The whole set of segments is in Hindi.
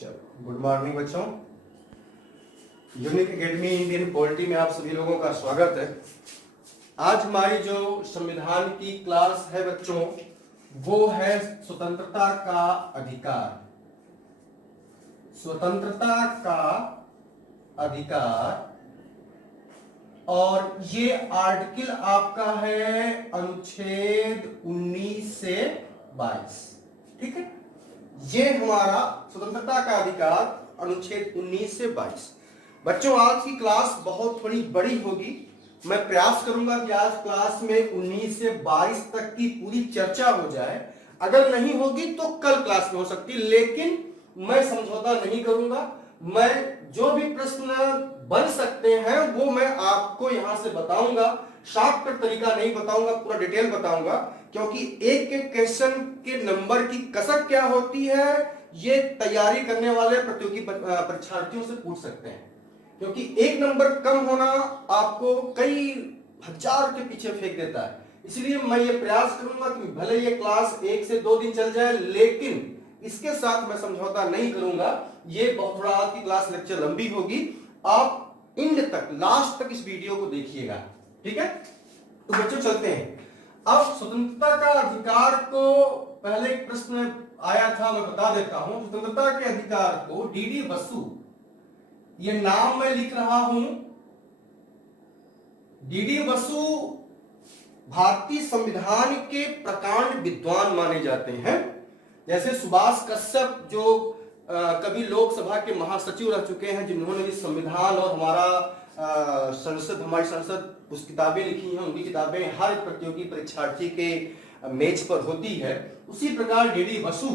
चलो, गुड मॉर्निंग बच्चों। यूनिक एकेडमी इंडियन पॉलिटी में आप सभी लोगों का स्वागत है। आज हमारी जो संविधान की क्लास है बच्चों, वो है स्वतंत्रता का अधिकार। स्वतंत्रता का अधिकार, और ये आर्टिकल आपका है अनुच्छेद 19 से 22। ठीक है, ये हमारा स्वतंत्रता का अधिकार अनुच्छेद 19 से 22। बच्चों, आज की क्लास बहुत थोड़ी बड़ी होगी। मैं प्रयास करूंगा कि आज क्लास में 19 से 22 तक की पूरी चर्चा हो जाए। अगर नहीं होगी तो कल क्लास में हो सकती, लेकिन मैं समझौता नहीं करूंगा। मैं जो भी प्रश्न बन सकते हैं वो मैं आपको यहां से बताऊंगा। शॉर्टकट तरीका नहीं बताऊंगा, पूरा डिटेल बताऊंगा, क्योंकि एक एक क्वेश्चन के नंबर की कसक क्या होती है ये तैयारी करने वाले प्रतियोगी परीक्षार्थियों से पूछ सकते हैं। क्योंकि एक नंबर कम होना आपको कई हजार के पीछे फेंक देता है। इसलिए मैं ये प्रयास करूंगा कि भले ये क्लास 1 से 2 दिन चल जाए, लेकिन इसके साथ मैं समझौता नहीं करूंगा। ये बहुत थोड़ा आज की क्लास लेक्चर लंबी होगी। आप इंड तक, लास्ट तक इस वीडियो को देखिएगा। ठीक है, तो बच्चों चलते हैं। अब स्वतंत्रता का अधिकार को, पहले एक प्रश्न आया था, मैं बता देता हूं। स्वतंत्रता के अधिकार को डीडी बसु, ये नाम मैं लिख रहा हूं, डीडी बसु भारतीय संविधान के प्रकांड विद्वान माने जाते हैं। जैसे सुभाष कश्यप जो कभी लोकसभा के महासचिव रह चुके हैं, जिन्होंने भी संविधान और हमारा संसद, हमारी संसद कुछ किताबें लिखी हैं, उनकी किताबें हर प्रतियोगी परीक्षार्थी के मेज पर होती है। उसी प्रकार डीडी बसु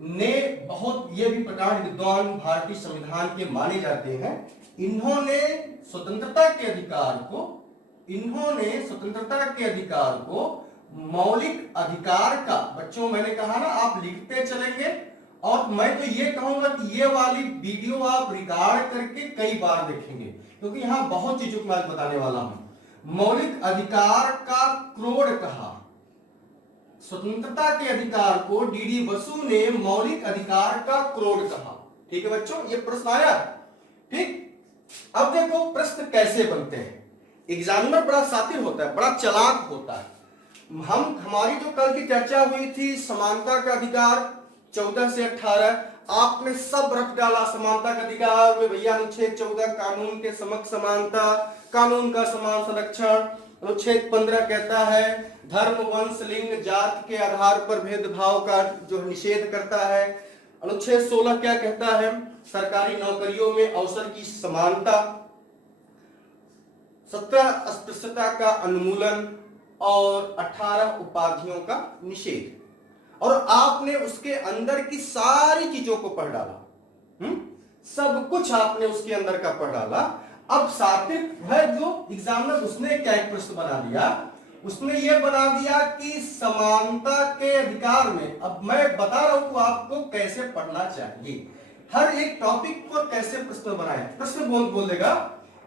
ने बहुत, ये भी प्रकांड विद्वान भारतीय संविधान के माने जाते हैं। इन्होंने स्वतंत्रता के अधिकार को मौलिक अधिकार का, बच्चों मैंने कहा ना आप लिखते चलेंगे, और मैं तो ये कहूंगा कि ये वाली वीडियो आप रिकॉर्ड करके कई बार देखेंगे, क्योंकि यहां बहुत चीजों को मैं बताने वाला हूं। मौलिक अधिकार का क्रोड़ कहा, स्वतंत्रता के अधिकार को डीडी बसु ने मौलिक अधिकार का क्रोड़ कहा। ठीक है बच्चों, ये प्रश्न आया। ठीक, अब देखो प्रश्न कैसे बनते हैं। एग्जामिनर बड़ा शातिर होता है, बड़ा चालाक होता है। हमारी जो कल की चर्चा हुई थी समानता का अधिकार 14 से 18, आपने सब रट डाला समानता का अधिकार में। भैया अनुच्छेद 14 कानून के समक्ष समानता, कानून का समान संरक्षण। अनुच्छेद 15 कहता है धर्म, वंश, लिंग, जात के आधार पर भेदभाव का जो निषेध करता है। अनुच्छेद 16 क्या कहता है, सरकारी नौकरियों में अवसर की समानता। 17 अस्पृश्यता का उन्मूलन, और 18 उपाधियों का निषेध। और आपने उसके अंदर की सारी चीजों को पढ़ डाला। सब कुछ आपने उसके अंदर का पढ़ डाला। अब शातिर है जो एग्जामिनर, उसने क्या एक प्रश्न बना दिया, उसने ये बना दिया कि समानता के अधिकार में, अब मैं बता रहा हूं आपको कैसे पढ़ना चाहिए, हर एक टॉपिक पर कैसे प्रश्न बनाए। प्रश्न बोल देगा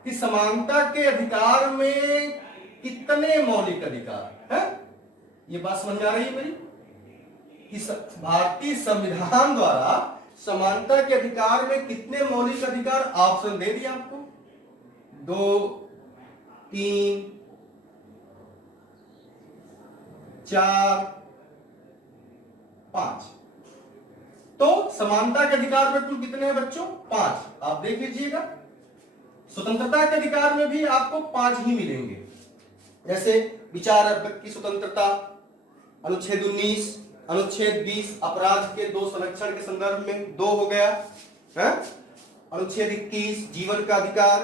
कि समानता के अधिकार में कितने मौलिक अधिकार है। ये बात समझ आ रही है मेरी, कि भारतीय संविधान द्वारा समानता के अधिकार में कितने मौलिक अधिकार, ऑप्शन दे दिया आपको, 2, 3, 4, 5। तो समानता के अधिकार में कुल कितने हैं बच्चों, 5। आप देख लीजिएगा, स्वतंत्रता के अधिकार में भी आपको 5 ही मिलेंगे। जैसे विचार व्यक्त की स्वतंत्रता, अनुच्छेद 19, अनुच्छेद 20 अपराध के 2 संरक्षण के संदर्भ में 2 हो गया है। अनुच्छेद 21 जीवन का अधिकार,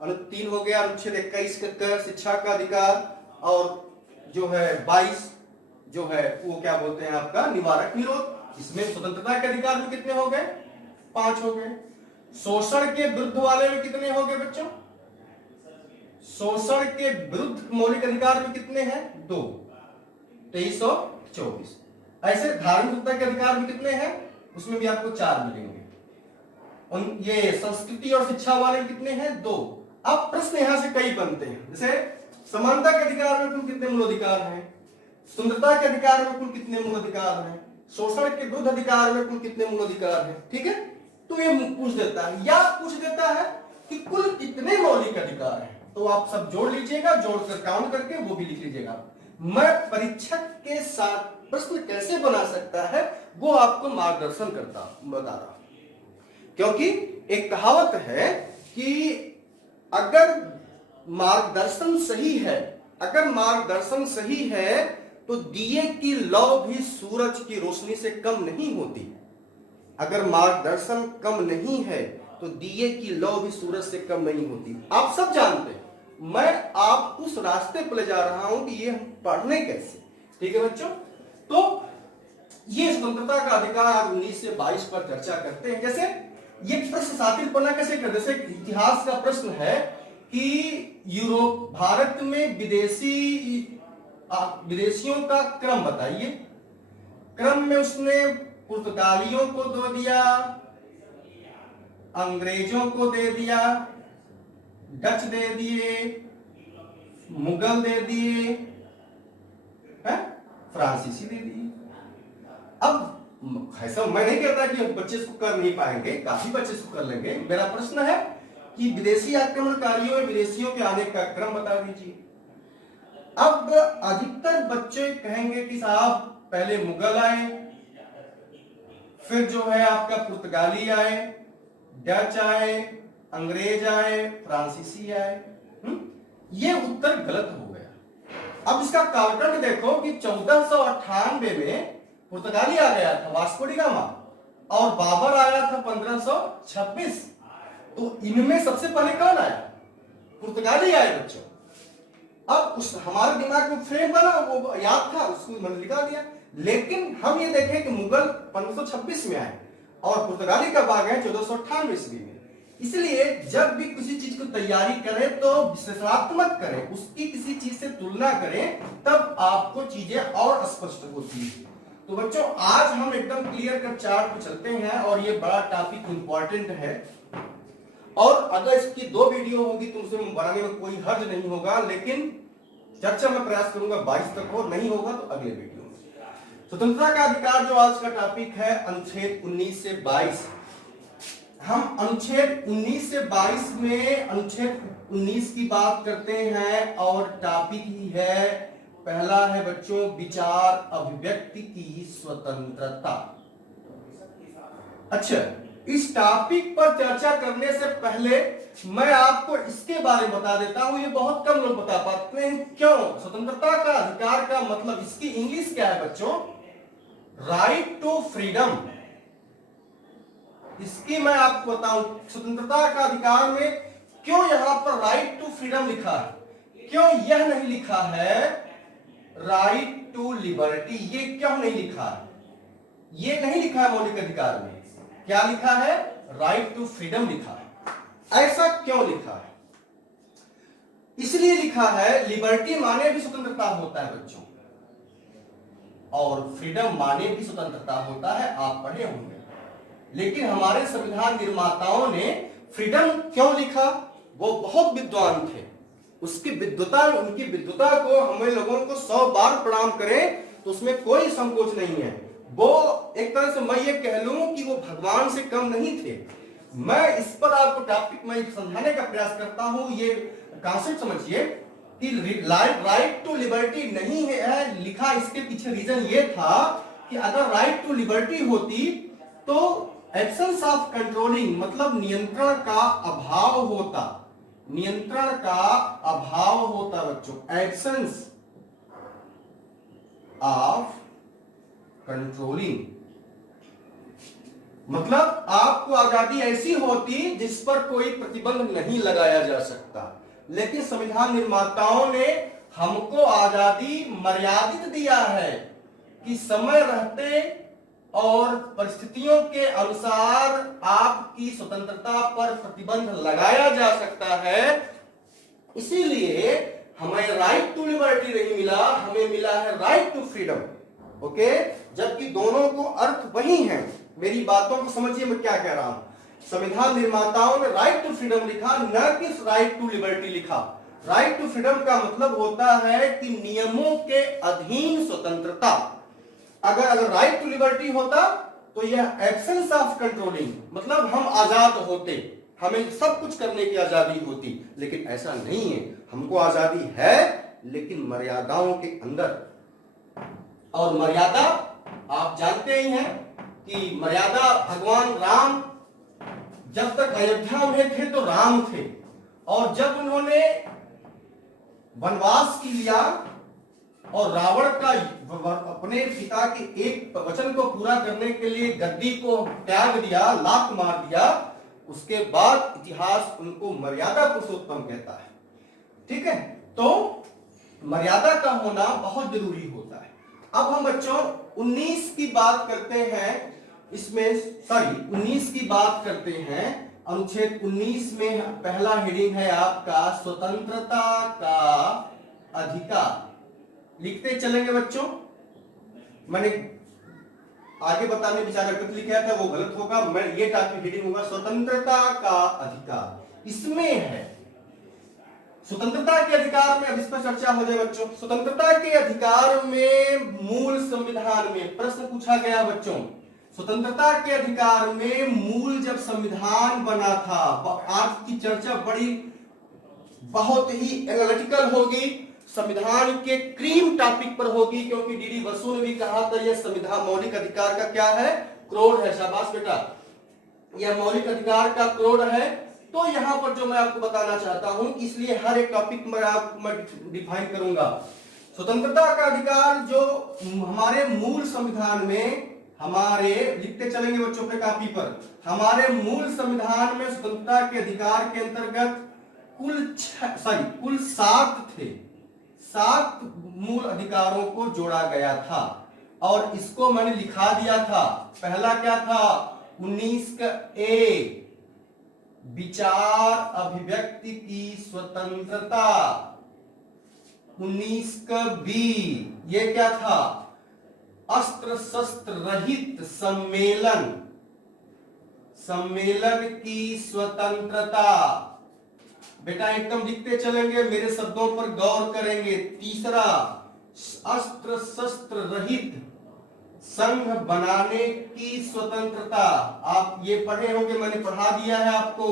3 हो गया। अनुच्छेद 21 शिक्षा का अधिकार, और जो है 22 जो है वो क्या बोलते हैं आपका निवारक निरोध। इसमें स्वतंत्रता के अधिकार में कितने हो गए, 5 हो गए। शोषण के विरुद्ध वाले में कितने हो गए बच्चों, शोषण के विरुद्ध मौलिक अधिकार में कितने हैं, 2, 23 और 24। ऐसे धार्मिक स्वतंत्रता के अधिकार में कितने हैं, उसमें भी आपको 4 मिलेंगे। ये संस्कृति और शिक्षा वाले में कितने हैं, 2। अब प्रश्न यहां से कई बनते हैं, जैसे समानता के अधिकार में कुल कितने मूल अधिकार हैं, स्वतंत्रता के अधिकार में कुल कितने मूल अधिकार हैं, शोषण के विरुद्ध अधिकार में कुल कितने मूल अधिकार हैं। ठीक है, तो ये पूछ देता है, या पूछ देता है कि कुल कितने मौलिक अधिकार हैं, तो आप सब जोड़ लीजिएगा, जोड़कर काउंट करके वो भी लिख लीजिएगा। मैं परीक्षक के साथ प्रश्न कैसे बना सकता है वो आपको मार्गदर्शन बता रहा, क्योंकि एक कहावत है कि अगर मार्गदर्शन सही है तो दिए की लौ भी सूरज की रोशनी से कम नहीं होती। अगर मार्गदर्शन कम नहीं है तो दिए की लौ भी सूरज से कम नहीं होती। आप सब जानते हैं, मैं आप उस रास्ते पर ले जा रहा हूं कि ये हम पढ़ने कैसे। ठीक है बच्चों, तो ये स्वतंत्रता का अधिकार आज 19 से 22 पर चर्चा करते हैं। जैसे ये प्रश्न शातिर पढ़ना कैसे करते, जैसे इतिहास का प्रश्न है कि यूरोप भारत में विदेशियों का क्रम बताइए। क्रम में उसने पुर्तगालियों को दे दिया, अंग्रेजों को दे दिया, डच दे दिए, मुगल दे दिए, फ्रांसीसी दे दिए। अब ऐसा मैं नहीं कहता कि बच्चे इसको कर नहीं पाएंगे, काफी बच्चे इसको कर लेंगे। मेरा प्रश्न है कि विदेशी आक्रमणकारियों में विदेशियों के आने का क्रम बता दीजिए। अब अधिकतर बच्चे कहेंगे कि साहब पहले मुगल आए, फिर जो है आपका पुर्तगाली आए, डच आए, अंग्रेज आए, फ्रांसीसी आए। ये उत्तर गलत हो गया। अब इसका कालखंड देखो कि 1498 में पुर्तगाली आ गया था, वास्को डी गामा, और बाबर आया था 1526। तो इनमें सबसे पहले कौन आया? पुर्तगाली आए बच्चों। अब उस हमारे दिमाग में फ्रेम बना, वो याद था, उसको मैंने लिखा दिया। लेकिन हम ये देखें कि मुगल 1526 में आए और पुर्तगाली कब आ गए? 1498 ईस्वी में। इसलिए जब भी किसी चीज को तैयारी करें तो विश्लेषणात्मक करें, उसकी किसी चीज से तुलना करें, तब आपको चीजें और स्पष्ट होती है। तो बच्चों आज हम एकदम क्लियर कट चार्ट पे चलते हैं और ये बड़ा टॉपिक इंपॉर्टेंट है। और अगर इसकी 2 वीडियो होगी तो उसे बनाने में कोई हर्ज नहीं होगा, लेकिन चर्चा में प्रयास करूंगा 22 तक हो, नहीं होगा तो अगले वीडियो में। स्वतंत्रता का अधिकार जो आज का टॉपिक है, अनुच्छेद 19 से 22। हम अनुच्छेद 19 से 22 में अनुच्छेद 19 की बात करते हैं और टॉपिक ही है, पहला है बच्चों विचार अभिव्यक्ति की स्वतंत्रता। अच्छा, इस टॉपिक पर चर्चा करने से पहले मैं आपको इसके बारे में बता देता हूं, ये बहुत कम लोग बता पाते हैं। क्यों? स्वतंत्रता का अधिकार का मतलब इसकी इंग्लिश क्या है बच्चों? Right to freedom. इसकी मैं आपको बताऊं, स्वतंत्रता का अधिकार में क्यों यहां पर राइट टू फ्रीडम लिखा है, क्यों यह नहीं लिखा है राइट टू लिबर्टी? ये क्यों नहीं लिखा है? ये नहीं लिखा है मौलिक अधिकार में। क्या लिखा है? राइट टू फ्रीडम लिखा है। ऐसा क्यों लिखा है? इसलिए लिखा है, लिबर्टी माने भी स्वतंत्रता होता है बच्चों, और फ्रीडम माने भी स्वतंत्रता होता है, आप पढ़े होंगे। लेकिन हमारे संविधान निर्माताओं ने फ्रीडम क्यों लिखा? वो बहुत विद्वान थे, उसकी विद्वता, उनकी विद्वता को हमें लोगों को 100 बार प्रणाम करें तो उसमें कोई संकोच नहीं है। वो एक तरह से मैं ये कह लूं कि वो भगवान से कम नहीं थे। मैं इस पर आपको टॉपिक में समझाने का प्रयास करता हूं। ये कॉन्सेप्ट समझिए कि राइट टू लिबर्टी नहीं है लिखा, इसके पीछे रीजन ये था कि अगर राइट टू लिबर्टी होती तो एब्सेंस ऑफ कंट्रोलिंग मतलब नियंत्रण का अभाव होता, नियंत्रण का अभाव होता बच्चों, एब्सेंस ऑफ कंट्रोलिंग। मतलब आपको आजादी ऐसी होती जिस पर कोई प्रतिबंध नहीं लगाया जा सकता। लेकिन संविधान निर्माताओं ने हमको आजादी मर्यादित दिया है कि समय रहते और परिस्थितियों के अनुसार आपकी स्वतंत्रता पर प्रतिबंध लगाया जा सकता है। इसीलिए हमें राइट टू लिबर्टी नहीं मिला, हमें मिला है राइट टू फ्रीडम। ओके, जबकि दोनों को अर्थ वही है। मेरी बातों को समझिए मैं क्या कह रहा हूं। संविधान निर्माताओं ने राइट टू फ्रीडम लिखा, न कि राइट टू लिबर्टी लिखा। राइट टू फ्रीडम का मतलब होता है कि नियमों के अधीन स्वतंत्रता। अगर राइट टू लिबर्टी होता तो यह एब्सेंस ऑफ कंट्रोलिंग, मतलब हम आजाद होते, हमें सब कुछ करने की आजादी होती, लेकिन ऐसा नहीं है। हमको आजादी है लेकिन मर्यादाओं के अंदर। और मर्यादा आप जानते ही हैं कि मर्यादा भगवान राम जब तक अयोध्या में थे तो राम थे, और जब उन्होंने वनवास की लिया और रावण का अपने पिता के एक वचन को पूरा करने के लिए गद्दी को त्याग दिया, लात मार दिया, उसके बाद इतिहास उनको मर्यादा पुरुषोत्तम कहता है। ठीक है, तो मर्यादा का होना बहुत जरूरी होता है। अब हम बच्चों 19 की बात करते हैं, इसमें 19 की बात करते हैं। अनुच्छेद 19 में पहला हेडिंग है आपका स्वतंत्रता का अधिकार। लिखते चलेंगे बच्चों, मैंने आगे बताने विचार करके लिखा था वो गलत होगा, मैं ये टॉपिक हेडिंग होगा स्वतंत्रता का अधिकार। इसमें है स्वतंत्रता के अधिकार में, अब इस पर चर्चा हो जाए बच्चों। स्वतंत्रता के अधिकार में मूल संविधान में प्रश्न पूछा गया बच्चों, स्वतंत्रता के अधिकार में मूल जब संविधान बना था, आज की चर्चा बड़ी बहुत ही एनालिटिकल होगी, संविधान के क्रीम टॉपिक पर होगी, क्योंकि डीडी बसु ने भी कहा था यह संविधान मौलिक अधिकार का क्या है, क्रोड है। शाबाश बेटा, यह मौलिक अधिकार का क्रोड है। तो यहां पर जो मैं आपको बताना चाहता हूं, इसलिए हर एक टॉपिक में मैं डिफाइन करूंगा। स्वतंत्रता का अधिकार जो हमारे मूल संविधान में, हमारे लिखते चलेंगे बच्चों पे कॉपी पर, हमारे मूल संविधान में स्वतंत्रता के अधिकार के अंतर्गत कुल 7 थे, 7 मूल अधिकारों को जोड़ा गया था, और इसको मैंने लिखा दिया था। पहला क्या था, 19 का ए, विचार अभिव्यक्ति की स्वतंत्रता। 19 का बी, ये क्या था, अस्त्र शस्त्र रहित सम्मेलन की स्वतंत्रता। बेटा एकदम लिखते चलेंगे, मेरे शब्दों पर गौर करेंगे। तीसरा, अस्त्र शस्त्र रहित संघ बनाने की स्वतंत्रता। आप ये पढ़े होंगे, मैंने पढ़ा दिया है आपको।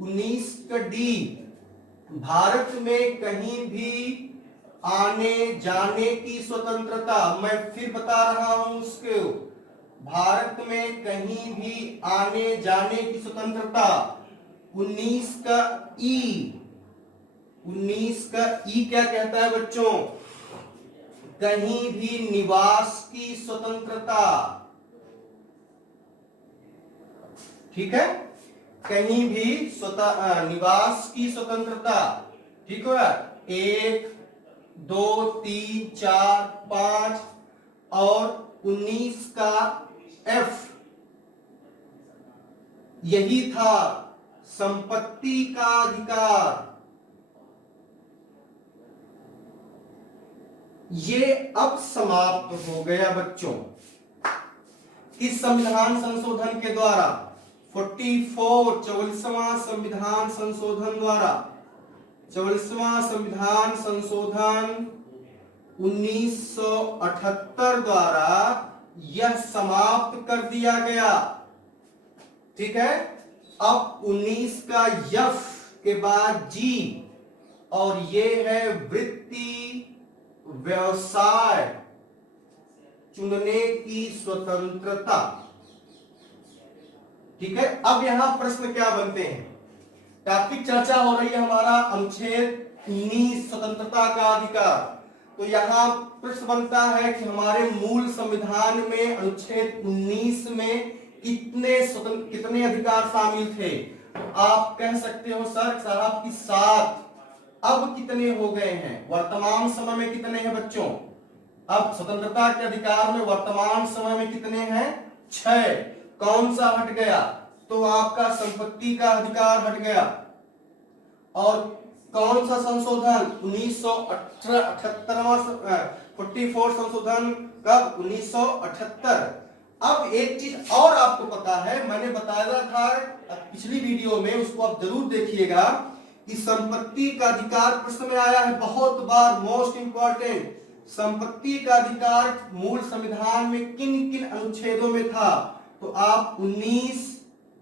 19 का डी, भारत में कहीं भी आने जाने की स्वतंत्रता। मैं फिर बता रहा हूं उसको, भारत में कहीं भी आने जाने की स्वतंत्रता। 19 का ई, 19 का ई क्या कहता है बच्चों, कहीं भी निवास की स्वतंत्रता। ठीक है, कहीं भी निवास की स्वतंत्रता। ठीक है, 1 2 3 4 5 और 19 का एफ, यही था संपत्ति का अधिकार। ये अब समाप्त हो गया बच्चों इस संविधान संशोधन के द्वारा, 44वां संविधान संशोधन द्वारा। 44वां संविधान संशोधन 1978 द्वारा यह समाप्त कर दिया गया। ठीक है, अब 19 का यफ के बाद जी, और ये है वृत्ति व्यवसाय चुनने की स्वतंत्रता। ठीक है, अब यहां प्रश्न क्या बनते हैं, टॉपिक चर्चा हो रही है हमारा अनुच्छेद 19 स्वतंत्रता का अधिकार। तो यहां प्रश्न बनता है कि हमारे मूल संविधान में अनुच्छेद 19 में कितने अधिकार शामिल थे। तो आप कह सकते हो सर साहब की 7, अब कितने हो गए हैं, वर्तमान समय में कितने हैं बच्चों, अब स्वतंत्रता के अधिकार में वर्तमान समय में कितने हैं, 6। कौन सा हट गया, तो आपका संपत्ति का अधिकार हट गया। और कौन सा संशोधन, 1978वां 44 संशोधन कब, 1978। अब एक चीज और आपको पता है, मैंने बताया था पिछली वीडियो में, उसको आप जरूर देखिएगा कि संपत्ति का अधिकार प्रश्न में आया है बहुत बार, मोस्ट इंपॉर्टेंट। संपत्ति का अधिकार मूल संविधान में किन किन अनुच्छेदों में था? तो आप 19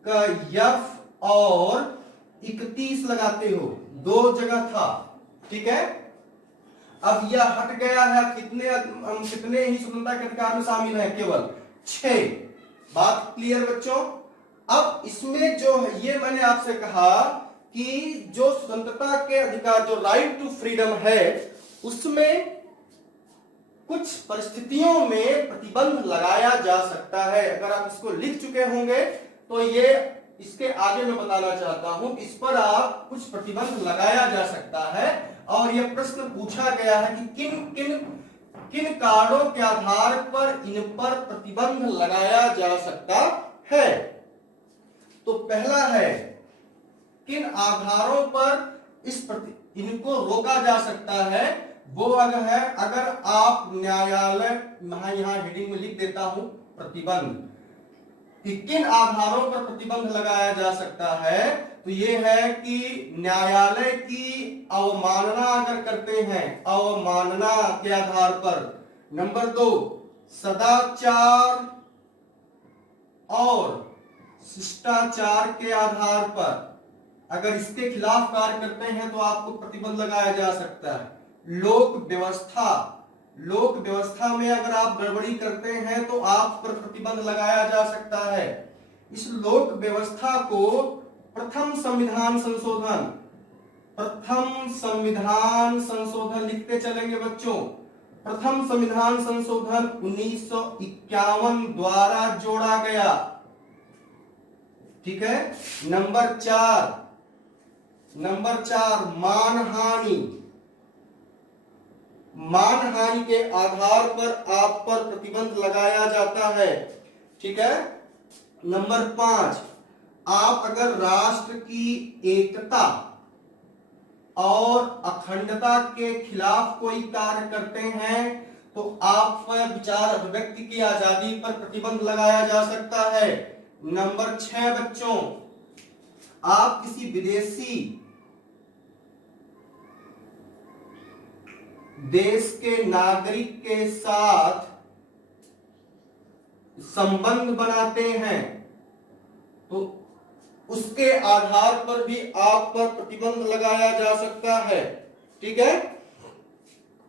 का F और 31 लगाते हो, दो जगह था, ठीक है। अब यह हट गया है, कितने ही स्वतंत्रता के अधिकार में शामिल है? केवल 6। बात क्लियर बच्चों? अब इसमें जो है, ये मैंने आपसे कहा कि जो स्वतंत्रता के अधिकार, जो राइट टू फ्रीडम है, उसमें कुछ परिस्थितियों में प्रतिबंध लगाया जा सकता है। अगर आप इसको लिख चुके होंगे तो ये इसके आगे मैं बताना चाहता हूं, इस पर आप कुछ प्रतिबंध लगाया जा सकता है। और यह प्रश्न पूछा गया है कि किन कारणों के आधार पर इन पर प्रतिबंध लगाया जा सकता है। तो पहला है, किन आधारों पर इनको रोका जा सकता है? वो अगर है, अगर आप न्यायालय, मैं यहां हेडिंग में लिख देता हूं प्रतिबंध, कि किन आधारों पर प्रतिबंध लगाया जा सकता है, तो ये है कि न्यायालय की अवमानना अगर करते हैं, अवमानना के आधार पर। नंबर 2, सदाचार और शिष्टाचार के आधार पर अगर इसके खिलाफ कार्य करते हैं तो आपको प्रतिबंध लगाया जा सकता है। लोक व्यवस्था में अगर आप गड़बड़ी करते हैं तो आप पर प्रतिबंध लगाया जा सकता है। इस लोक व्यवस्था को प्रथम संविधान संशोधन लिखते चलेंगे बच्चों। प्रथम संविधान संशोधन 1951 द्वारा जोड़ा गया, ठीक है। नंबर 4 मानहानि के आधार पर आप पर प्रतिबंध लगाया जाता है, ठीक है। नंबर 5, आप अगर राष्ट्र की एकता और अखंडता के खिलाफ कोई कार्य करते हैं तो आप पर विचार अभिव्यक्ति की आजादी पर प्रतिबंध लगाया जा सकता है। नंबर 6 बच्चों, आप किसी विदेशी देश के नागरिक के साथ संबंध बनाते हैं तो उसके आधार पर भी आप पर प्रतिबंध लगाया जा सकता है, ठीक है।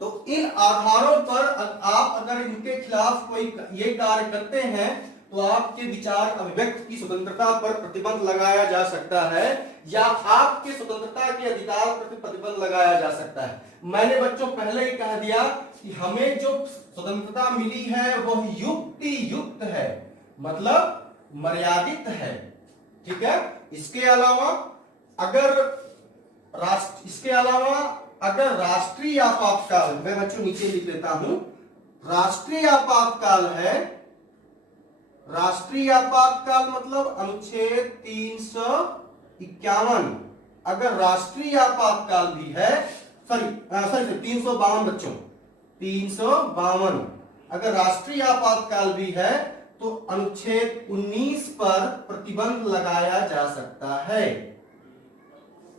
तो इन आधारों पर आप अगर इनके खिलाफ कोई ये कार्य करते हैं तो आपके विचार अभिव्यक्ति की स्वतंत्रता पर प्रतिबंध लगाया जा सकता है, या आपके स्वतंत्रता के अधिकार पर प्रतिबंध लगाया जा सकता है। मैंने बच्चों पहले ही कह दिया कि हमें जो स्वतंत्रता मिली है वह युक्ति युक्त है, मतलब मर्यादित है, ठीक है। इसके अलावा अगर राष्ट्रीय आपातकाल, मैं बच्चों नीचे लिख देता हूं, राष्ट्रीय आपातकाल है, राष्ट्रीय आपातकाल मतलब अनुच्छेद 351, अगर राष्ट्रीय आपातकाल भी है, सॉरी 352 बच्चों, 352, अगर राष्ट्रीय आपातकाल भी है तो अनुच्छेद 19 पर प्रतिबंध लगाया जा सकता है,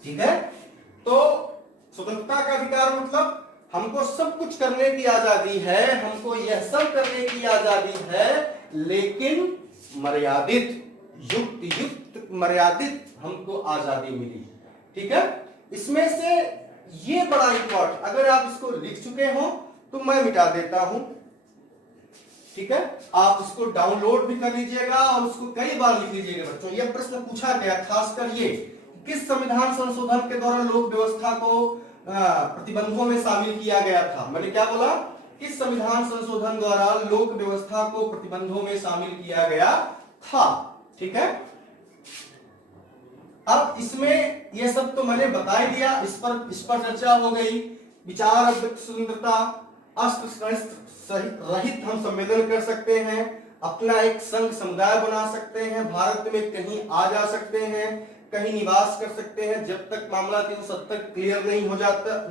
ठीक है। तो स्वतंत्रता का अधिकार मतलब हमको सब कुछ करने की आजादी है, हमको यह सब करने की आजादी है, लेकिन मर्यादित, युक्त मर्यादित हमको आजादी मिली, ठीक है। इसमें से ये बड़ा इंपॉर्टेंट, अगर आप इसको लिख चुके हो तो मैं मिटा देता हूं, ठीक है। आप इसको डाउनलोड भी कर लीजिएगा और उसको कई बार लिख लीजिएगा बच्चों। यह प्रश्न पूछा गया, खासकर ये, किस संविधान संशोधन के द्वारा लोक व्यवस्था को प्रतिबंधों में शामिल किया गया था? मैंने क्या बोला? किस संविधान संशोधन द्वारा लोक व्यवस्था को प्रतिबंधों में शामिल किया गया था, ठीक है। अब इसमें ये सब तो मैंने बता ही दिया, इस पर चर्चा हो गई। विचार अभिव्यक्ति स्वतंत्रता, अस्त्र शस्त्र रहित हम संवेदन कर सकते हैं, अपना एक संघ समुदाय बना सकते हैं, भारत में कहीं आ जा सकते हैं, कहीं निवास कर सकते हैं, जब तक मामला 370 क्लियर नहीं हो जाता,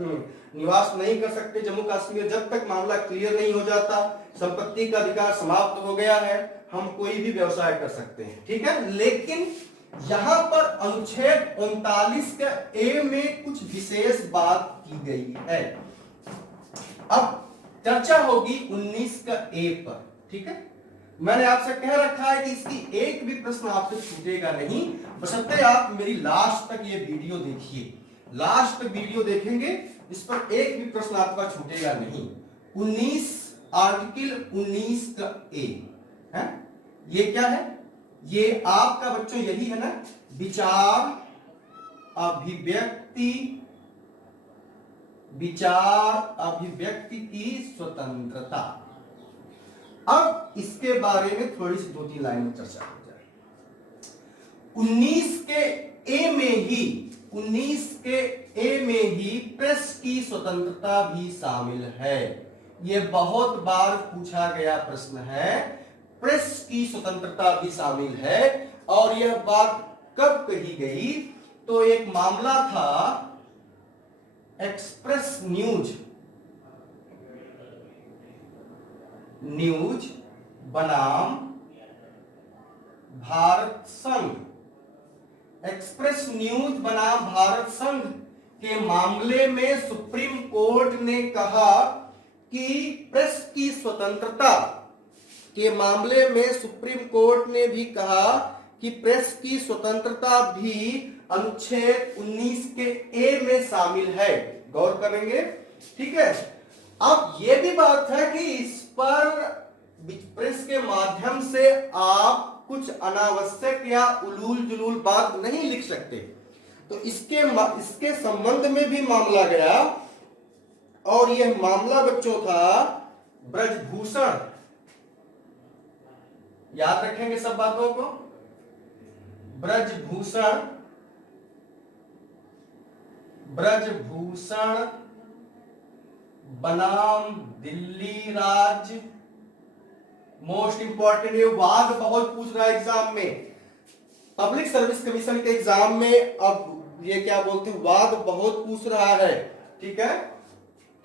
निवास नहीं कर सकते जम्मू कश्मीर, जब तक मामला क्लियर नहीं हो जाता, संपत्ति का अधिकार समाप्त हो गया है, हम कोई भी व्यवसाय कर सकते हैं, ठीक है। लेकिन यहां पर अनुच्छेद 39 का ए में कुछ विशेष बात की गई है। अब चर्चा होगी 19 का ए पर। ठीक है, मैंने आपसे कह रखा है कि इसकी एक भी प्रश्न आपसे छूटेगा नहीं, बशर्ते आप मेरी लास्ट तक ये वीडियो देखिए। लास्ट तक वीडियो देखेंगे, इस पर एक भी प्रश्न आपका छूटेगा नहीं। 19 आर्टिकल 19 का ए है, ये क्या है? ये आपका बच्चों यही है ना, विचार अभिव्यक्ति की स्वतंत्रता। अब इसके बारे में थोड़ी सी 2-3 लाइन में चर्चा हो जाए। 19 के ए में ही प्रेस की स्वतंत्रता भी शामिल है। यह बहुत बार पूछा गया प्रश्न है, प्रेस की स्वतंत्रता भी शामिल है। और यह बात कब कही गई? तो एक मामला था एक्सप्रेस न्यूज बनाम भारत संघ। एक्सप्रेस न्यूज बनाम भारत संघ के मामले में सुप्रीम कोर्ट ने कहा कि प्रेस की स्वतंत्रता के मामले में सुप्रीम कोर्ट ने भी कहा कि प्रेस की स्वतंत्रता भी अनुच्छेद 19 के ए में शामिल है। गौर करेंगे, ठीक है। अब यह भी बात है कि इस पर प्रेस के माध्यम से आप कुछ अनावश्यक या उलूल जुलूल बात नहीं लिख सकते। तो इसके संबंध में भी मामला गया, और यह मामला बच्चों था ब्रजभूषण। याद रखेंगे सब बातों को। ब्रजभूषण बनाम दिल्ली राज्य। मोस्ट इंपॉर्टेंट, ये वाद बहुत पूछ रहा है एग्जाम में, पब्लिक सर्विस कमीशन के एग्जाम में। अब ये क्या बोलते हैं, वाद बहुत पूछ रहा है। ठीक है,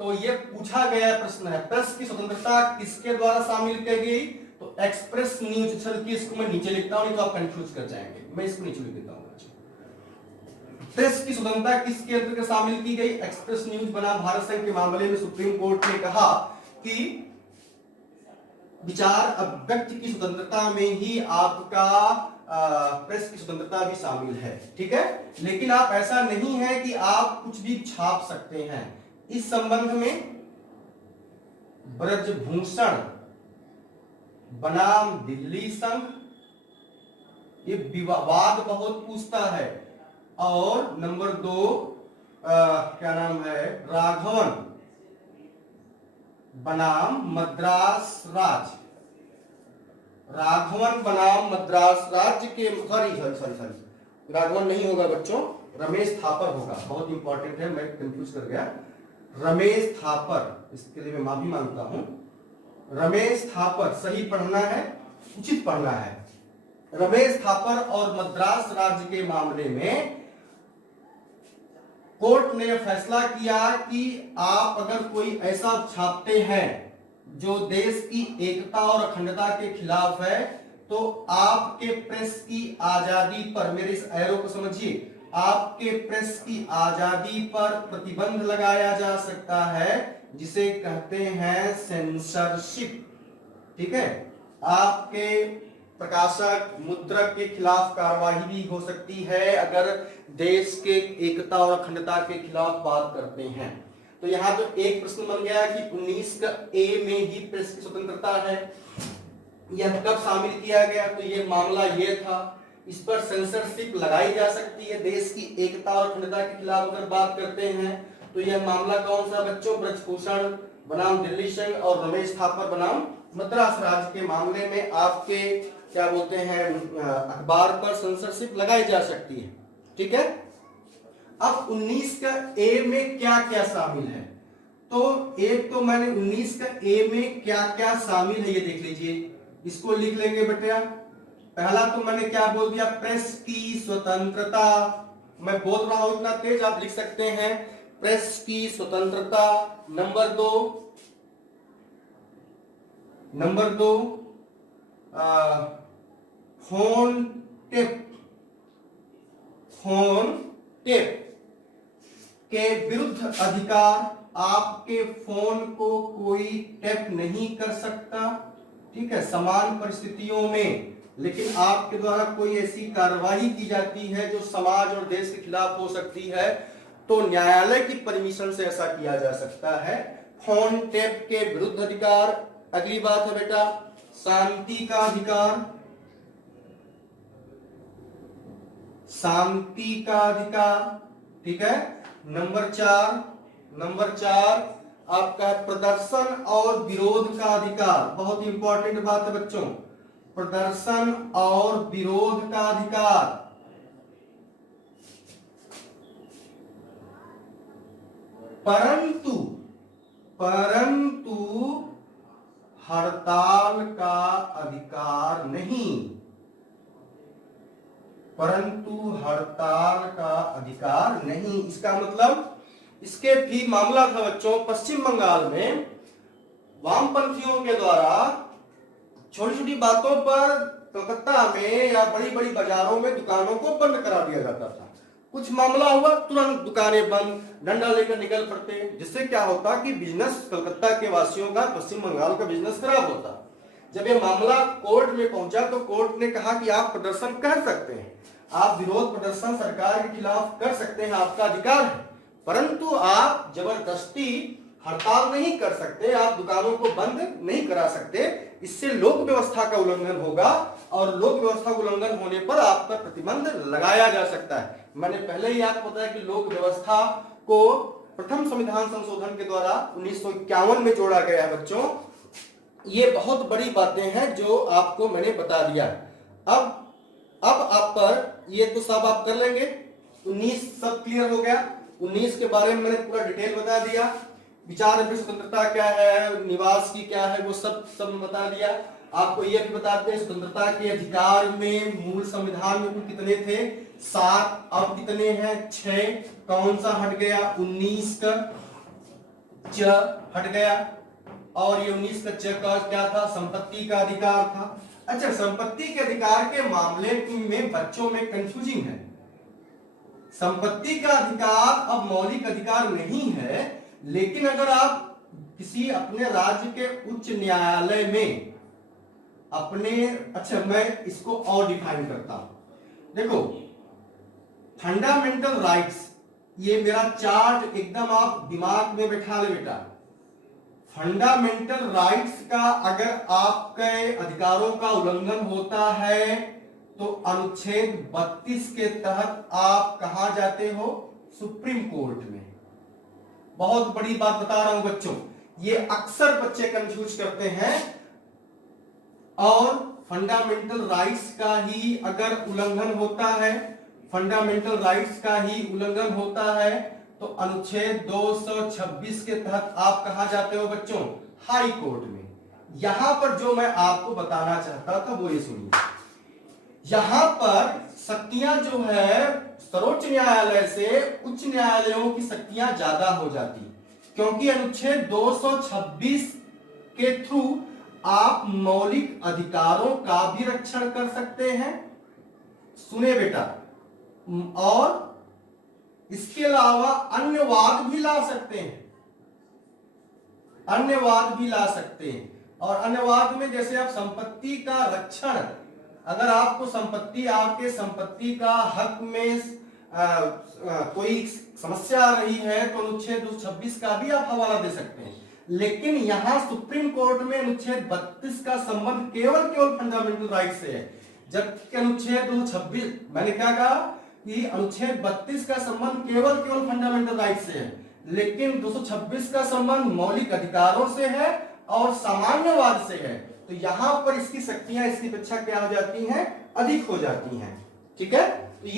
तो ये पूछा गया प्रश्न है, प्रेस की स्वतंत्रता किसके द्वारा शामिल की गई? तो एक्सप्रेस न्यूज। चल की इसको मैं नीचे लिखता हूं, नहीं तो आप कंफ्यूज कर जाएंगे। मैं इसको नीचे लिख देता हूं। प्रेस की स्वतंत्रता किसके अंतर्गत शामिल की गई? एक्सप्रेस न्यूज बनाम भारत संघ के मामले में सुप्रीम कोर्ट ने कहा कि विचार अभिव्यक्ति की स्वतंत्रता में ही आपका प्रेस की स्वतंत्रता भी शामिल है। ठीक है, लेकिन आप ऐसा नहीं है कि आप कुछ भी छाप सकते हैं। इस संबंध में ब्रजभूषण बनाम दिल्ली संघ, ये विवाद बहुत पूछता है। और नंबर 2 क्या नाम है, राघवन बनाम मद्रास राज्य। राघवन बनाम मद्रास राज्य के सॉरी राघवन नहीं होगा बच्चों, रमेश थापर होगा। बहुत इंपॉर्टेंट है, मैं कंफ्यूज कर गया। रमेश थापर, इसके लिए मैं माफी मांगता हूं। रमेश थापर सही पढ़ना है, उचित पढ़ना है। रमेश थापर और मद्रास राज्य के मामले में कोर्ट ने फैसला किया कि आप अगर कोई ऐसा छापते हैं जो देश की एकता और अखंडता के खिलाफ है, तो आपके प्रेस की आजादी पर, मेरे इस एरो को समझिए, आपके प्रेस की आजादी पर प्रतिबंध लगाया जा सकता है, जिसे कहते हैं सेंसरशिप। ठीक है, आपके प्रकाशक मुद्रक के खिलाफ कार्रवाई भी हो सकती है अगर देश के एकता और अखंडता के खिलाफ बात करते हैं। तो यहां तो एक प्रश्न बन गया कि 19 का ए में ही प्रेस की स्वतंत्रता है, यह कब शामिल किया गया? तो यह मामला यह था, इस पर सेंसरशिप लगाई जा सकती है देश की एकता और अखंडता के खिलाफ अगर बात करते हैं। तो यह मामला कौन सा बच्चों? ब्रजभूषण बनाम दिल्ली संघ और रमेश थापर बनाम मद्रास राज्य के मामले में आपके क्या बोलते हैं, अखबार पर सेंसरशिप लगाई जा सकती है। ठीक है, अब 19 का ए में क्या क्या शामिल है? तो एक तो मैंने 19 का ए में क्या क्या शामिल है ये देख लीजिए, इसको लिख लेंगे बेटा। पहला तो मैंने क्या बोल दिया, प्रेस की स्वतंत्रता। मैं बोल रहा हूं इतना तेज, आप लिख सकते हैं, प्रेस की स्वतंत्रता। नंबर दो फोन टेप के विरुद्ध अधिकार आपके फोन को कोई टैप नहीं कर सकता, ठीक है, समान परिस्थितियों में, लेकिन आपके द्वारा कोई ऐसी कार्रवाई की जाती है जो समाज और देश के खिलाफ हो सकती है, तो न्यायालय की परमिशन से ऐसा किया जा सकता है। फोन टैप के विरुद्ध अधिकार। अगली बात है बेटा शांति का अधिकार। शांति का अधिकार, ठीक है। नंबर चार आपका प्रदर्शन और विरोध का अधिकार। बहुत इंपॉर्टेंट बात है बच्चों, प्रदर्शन और विरोध का अधिकार। परंतु हड़ताल का अधिकार नहीं। परंतु हड़ताल का अधिकार नहीं। इसका मतलब, इसके भी मामला था बच्चों पश्चिम बंगाल में वामपंथियों के द्वारा छोटी छोटी बातों पर कलकत्ता में या बड़ी बड़ी बाजारों में दुकानों को बंद करा दिया जाता था। कुछ मामला हुआ, तुरंत दुकानें बंद, डंडा लेकर निकल पड़ते, जिससे क्या होता कि बिजनेस, कलकत्ता के वासियों का, पश्चिम बंगाल का बिजनेस खराब होता। जब ये मामला कोर्ट में पहुंचा तो कोर्ट ने कहा कि आप प्रदर्शन कर सकते हैं, आप विरोध प्रदर्शन सरकार के खिलाफ कर सकते हैं, आपका अधिकार है, परंतु आप जबरदस्ती हड़ताल नहीं कर सकते, आप दुकानों को बंद नहीं करा सकते। इससे लोक व्यवस्था का उल्लंघन होगा और लोक व्यवस्था का उल्लंघन होने पर आप पर प्रतिबंध लगाया जा सकता है। मैंने पहले ही आपको बताया कि लोक व्यवस्था को प्रथम संविधान संशोधन के द्वारा 1951 में जोड़ा गया है बच्चों। ये बहुत बड़ी बातें हैं जो आपको मैंने बता दिया। अब आप पर ये तो सब आप कर लेंगे। 19 सब क्लियर हो गया। 19 के बारे में मैंने पूरा डिटेल बता दिया। विचार स्वतंत्रता क्या है, निवास की क्या है, वो सब बता दिया। आपको ये भी बता दें स्वतंत्रता के अधिकार में मूल संविधान में कुल कितने थे, 7, अब कितने हैं, 6। कौन सा हट गया, 19 का च हट गया। और ये 19 का च का क्या था, संपत्ति का अधिकार था। अच्छा, संपत्ति के अधिकार के मामले में बच्चों में कंफ्यूजिंग है। संपत्ति का अधिकार अब मौलिक अधिकार नहीं है, लेकिन अगर आप किसी अपने राज्य के उच्च न्यायालय में अच्छा मैं इसको और डिफाइन करता हूं। देखो, फंडामेंटल राइट्स, ये मेरा चार्ट एकदम आप दिमाग में बैठा ले बेटा। फंडामेंटल राइट्स का अगर आपके अधिकारों का उल्लंघन होता है तो अनुच्छेद 32 के तहत आप कहां जाते हो, सुप्रीम कोर्ट में। बहुत बड़ी बात बता रहा हूं बच्चों, ये अक्सर बच्चे कंफ्यूज करते हैं। और फंडामेंटल राइट्स का ही अगर उल्लंघन होता है, फंडामेंटल राइट्स का ही उल्लंघन होता है तो अनुच्छेद 226 के तहत आप कहां जाते हो बच्चों, हाई कोर्ट में। यहां पर जो मैं आपको बताना चाहता था वो ये सुनिए। यहां पर शक्तियां जो है सर्वोच्च न्यायालय से उच्च न्यायालयों की शक्तियां ज्यादा हो जाती, क्योंकि अनुच्छेद 226 के थ्रू आप मौलिक अधिकारों का भी रक्षण कर सकते हैं, सुने बेटा, और इसके अलावा अन्य वाद भी ला सकते हैं, अन्य वाद भी ला सकते हैं। और अन्य वाद में जैसे आप संपत्ति का रक्षण, अगर आपको संपत्ति, आपके संपत्ति का हक में कोई समस्या आ रही है तो अनुच्छेद 226 का भी आप हवाला दे सकते हैं। लेकिन यहां सुप्रीम कोर्ट में अनुच्छेद 32 का संबंध केवल फंडामेंटल राइट से है, जबकि अनुच्छेद 226, मैंने क्या कहा कि अनुच्छेद 32 का संबंध केवल फंडामेंटल राइट से है, लेकिन 226 का संबंध मौलिक अधिकारों से है और सामान्यवाद से है। तो यहां पर इसकी शक्तियां इसकी अपेक्षा क्या हो जाती हैं, अधिक हो जाती हैं। ठीक है, तो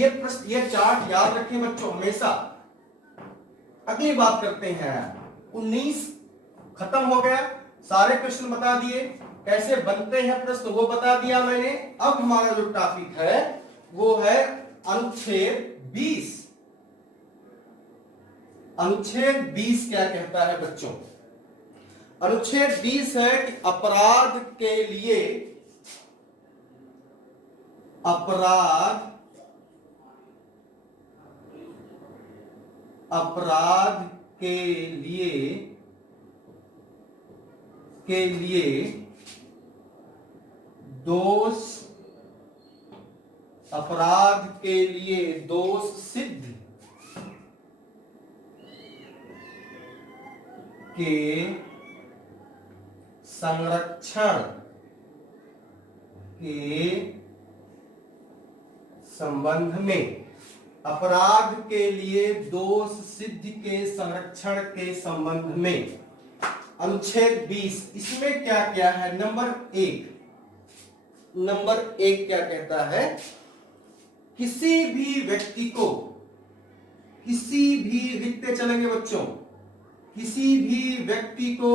ये चार्ट याद रखें बच्चों हमेशा। अगली बात करते हैं, 19 खत्म हो गया, सारे क्वेश्चन बता दिए, कैसे बनते हैं प्रश्न वो बता दिया मैंने। अब हमारा जो टॉपिक है वो है अनुच्छेद 20। अनुच्छेद 20 क्या कहता है बच्चों? अनुच्छेद 20 है कि अपराध के लिए, अपराध के लिए दोष, अपराध के लिए दोष सिद्ध के संरक्षण के संबंध में, अपराध के लिए दोष सिद्ध के संरक्षण के संबंध में अनुच्छेद 20, इसमें क्या क्या है? नंबर एक क्या कहता है? किसी भी व्यक्ति को, किसी भी, लिखते चलेंगे बच्चों, किसी भी व्यक्ति को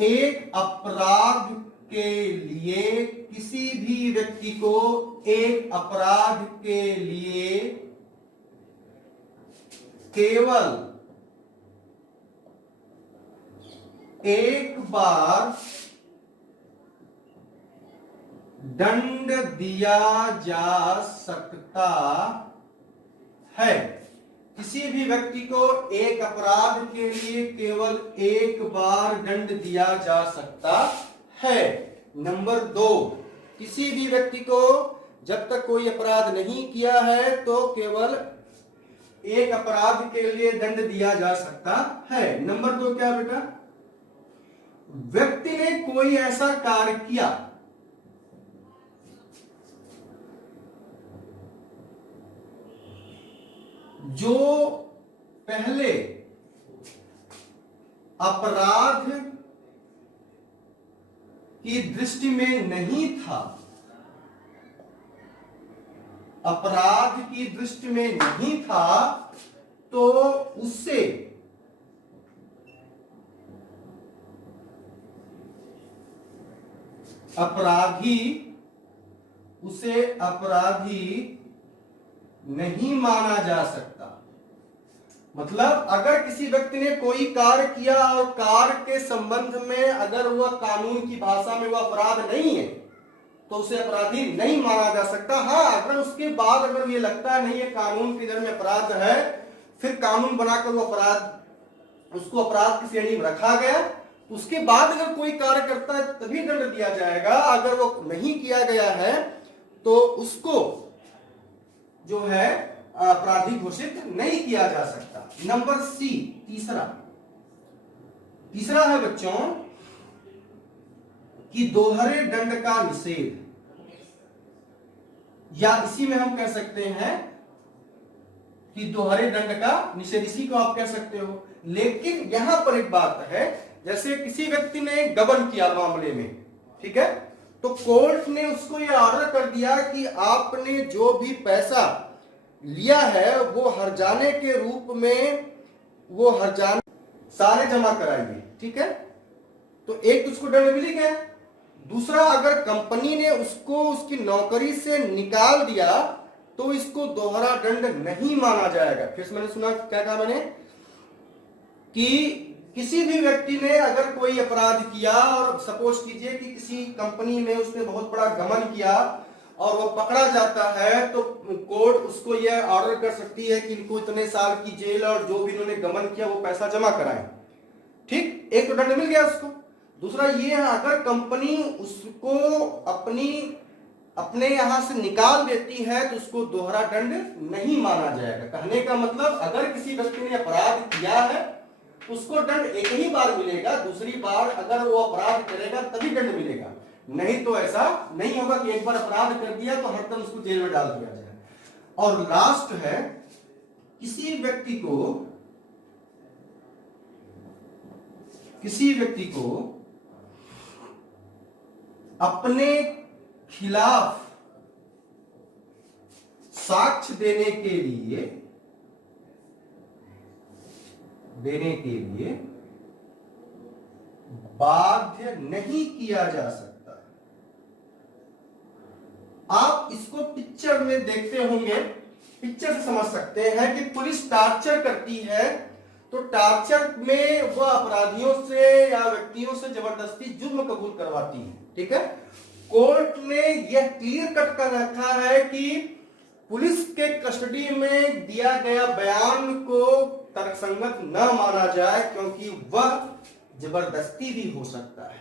एक अपराध के लिए, किसी भी व्यक्ति को एक अपराध के लिए केवल एक बार दंड दिया जा सकता है। किसी भी व्यक्ति को एक अपराध के लिए केवल एक बार दंड दिया जा सकता है। नंबर 2, किसी भी व्यक्ति को जब तक कोई अपराध नहीं किया है तो केवल एक अपराध के लिए दंड दिया जा सकता है। नंबर 2 क्या बेटा? व्यक्ति ने कोई ऐसा कार्य किया जो पहले अपराध की दृष्टि में नहीं था, अपराध की दृष्टि में नहीं था, तो उससे उसे अपराधी नहीं माना जा सकता। मतलब अगर किसी व्यक्ति ने कोई कार्य किया और कार्य के संबंध में अगर वह कानून की भाषा में वह अपराध नहीं है तो उसे अपराधी नहीं माना जा सकता। हाँ, अगर उसके बाद अगर ये लगता है नहीं ये कानून के नजर में अपराध है, फिर कानून बनाकर वो अपराध, उसको अपराध की श्रेणी में रखा गया, उसके बाद अगर कोई कार्य करता है तभी दंड दिया जाएगा। अगर वो नहीं किया गया है तो उसको जो है अपराधी घोषित नहीं किया जा सकता। नंबर सी, तीसरा है बच्चों कि दोहरे दंड का निषेध, या इसी में हम कह सकते हैं कि दोहरे दंड का निषेध, इसी को आप कह सकते हो। लेकिन यहां पर एक बात है, जैसे किसी व्यक्ति ने गबन किया मामले में, ठीक है, तो कोर्ट ने उसको यह ऑर्डर कर दिया कि आपने जो भी पैसा लिया है वो हर्जाने के रूप में वो हर्जाने सारे जमा कराइए, ठीक है। तो एक तो उसको दंड मिल गया। दूसरा, अगर कंपनी ने उसको उसकी नौकरी से निकाल दिया तो इसको दोहरा दंड नहीं माना जाएगा। फिर से मैंने सुना, क्या कहा मैंने, कि किसी भी व्यक्ति ने अगर कोई अपराध किया और सपोज कीजिए कि किसी कंपनी में उसने बहुत बड़ा गबन किया और वो पकड़ा जाता है, तो कोर्ट उसको यह ऑर्डर कर सकती है कि इनको इतने साल की जेल और जो भी इन्होंने गबन किया वो पैसा जमा कराएं, ठीक। एक तो दंड मिल गया उसको। दूसरा ये है, अगर कंपनी उसको अपने यहां से निकाल देती है तो उसको दोहरा दंड नहीं माना जाएगा। कहने का मतलब, अगर किसी व्यक्ति ने अपराध किया है उसको दंड एक ही बार मिलेगा, दूसरी बार अगर वो अपराध करेगा तभी दंड मिलेगा, नहीं तो ऐसा नहीं होगा कि एक बार अपराध कर दिया तो हरदम उसको जेल में डाल दिया जाए। और लास्ट है, किसी व्यक्ति को अपने खिलाफ साक्ष्य देने के लिए बाध्य नहीं किया जा सकता। आप इसको पिक्चर में देखते होंगे, पिक्चर से समझ सकते हैं कि पुलिस टार्चर करती है तो टार्चर में वह अपराधियों से या व्यक्तियों से जबरदस्ती जुर्म कबूल करवाती है, ठीक है। कोर्ट ने यह क्लियर कट कर रखा है कि पुलिस के कस्टडी में दिया गया बयान को तर्कसंगत न माना जाए, क्योंकि वह जबरदस्ती भी हो सकता है।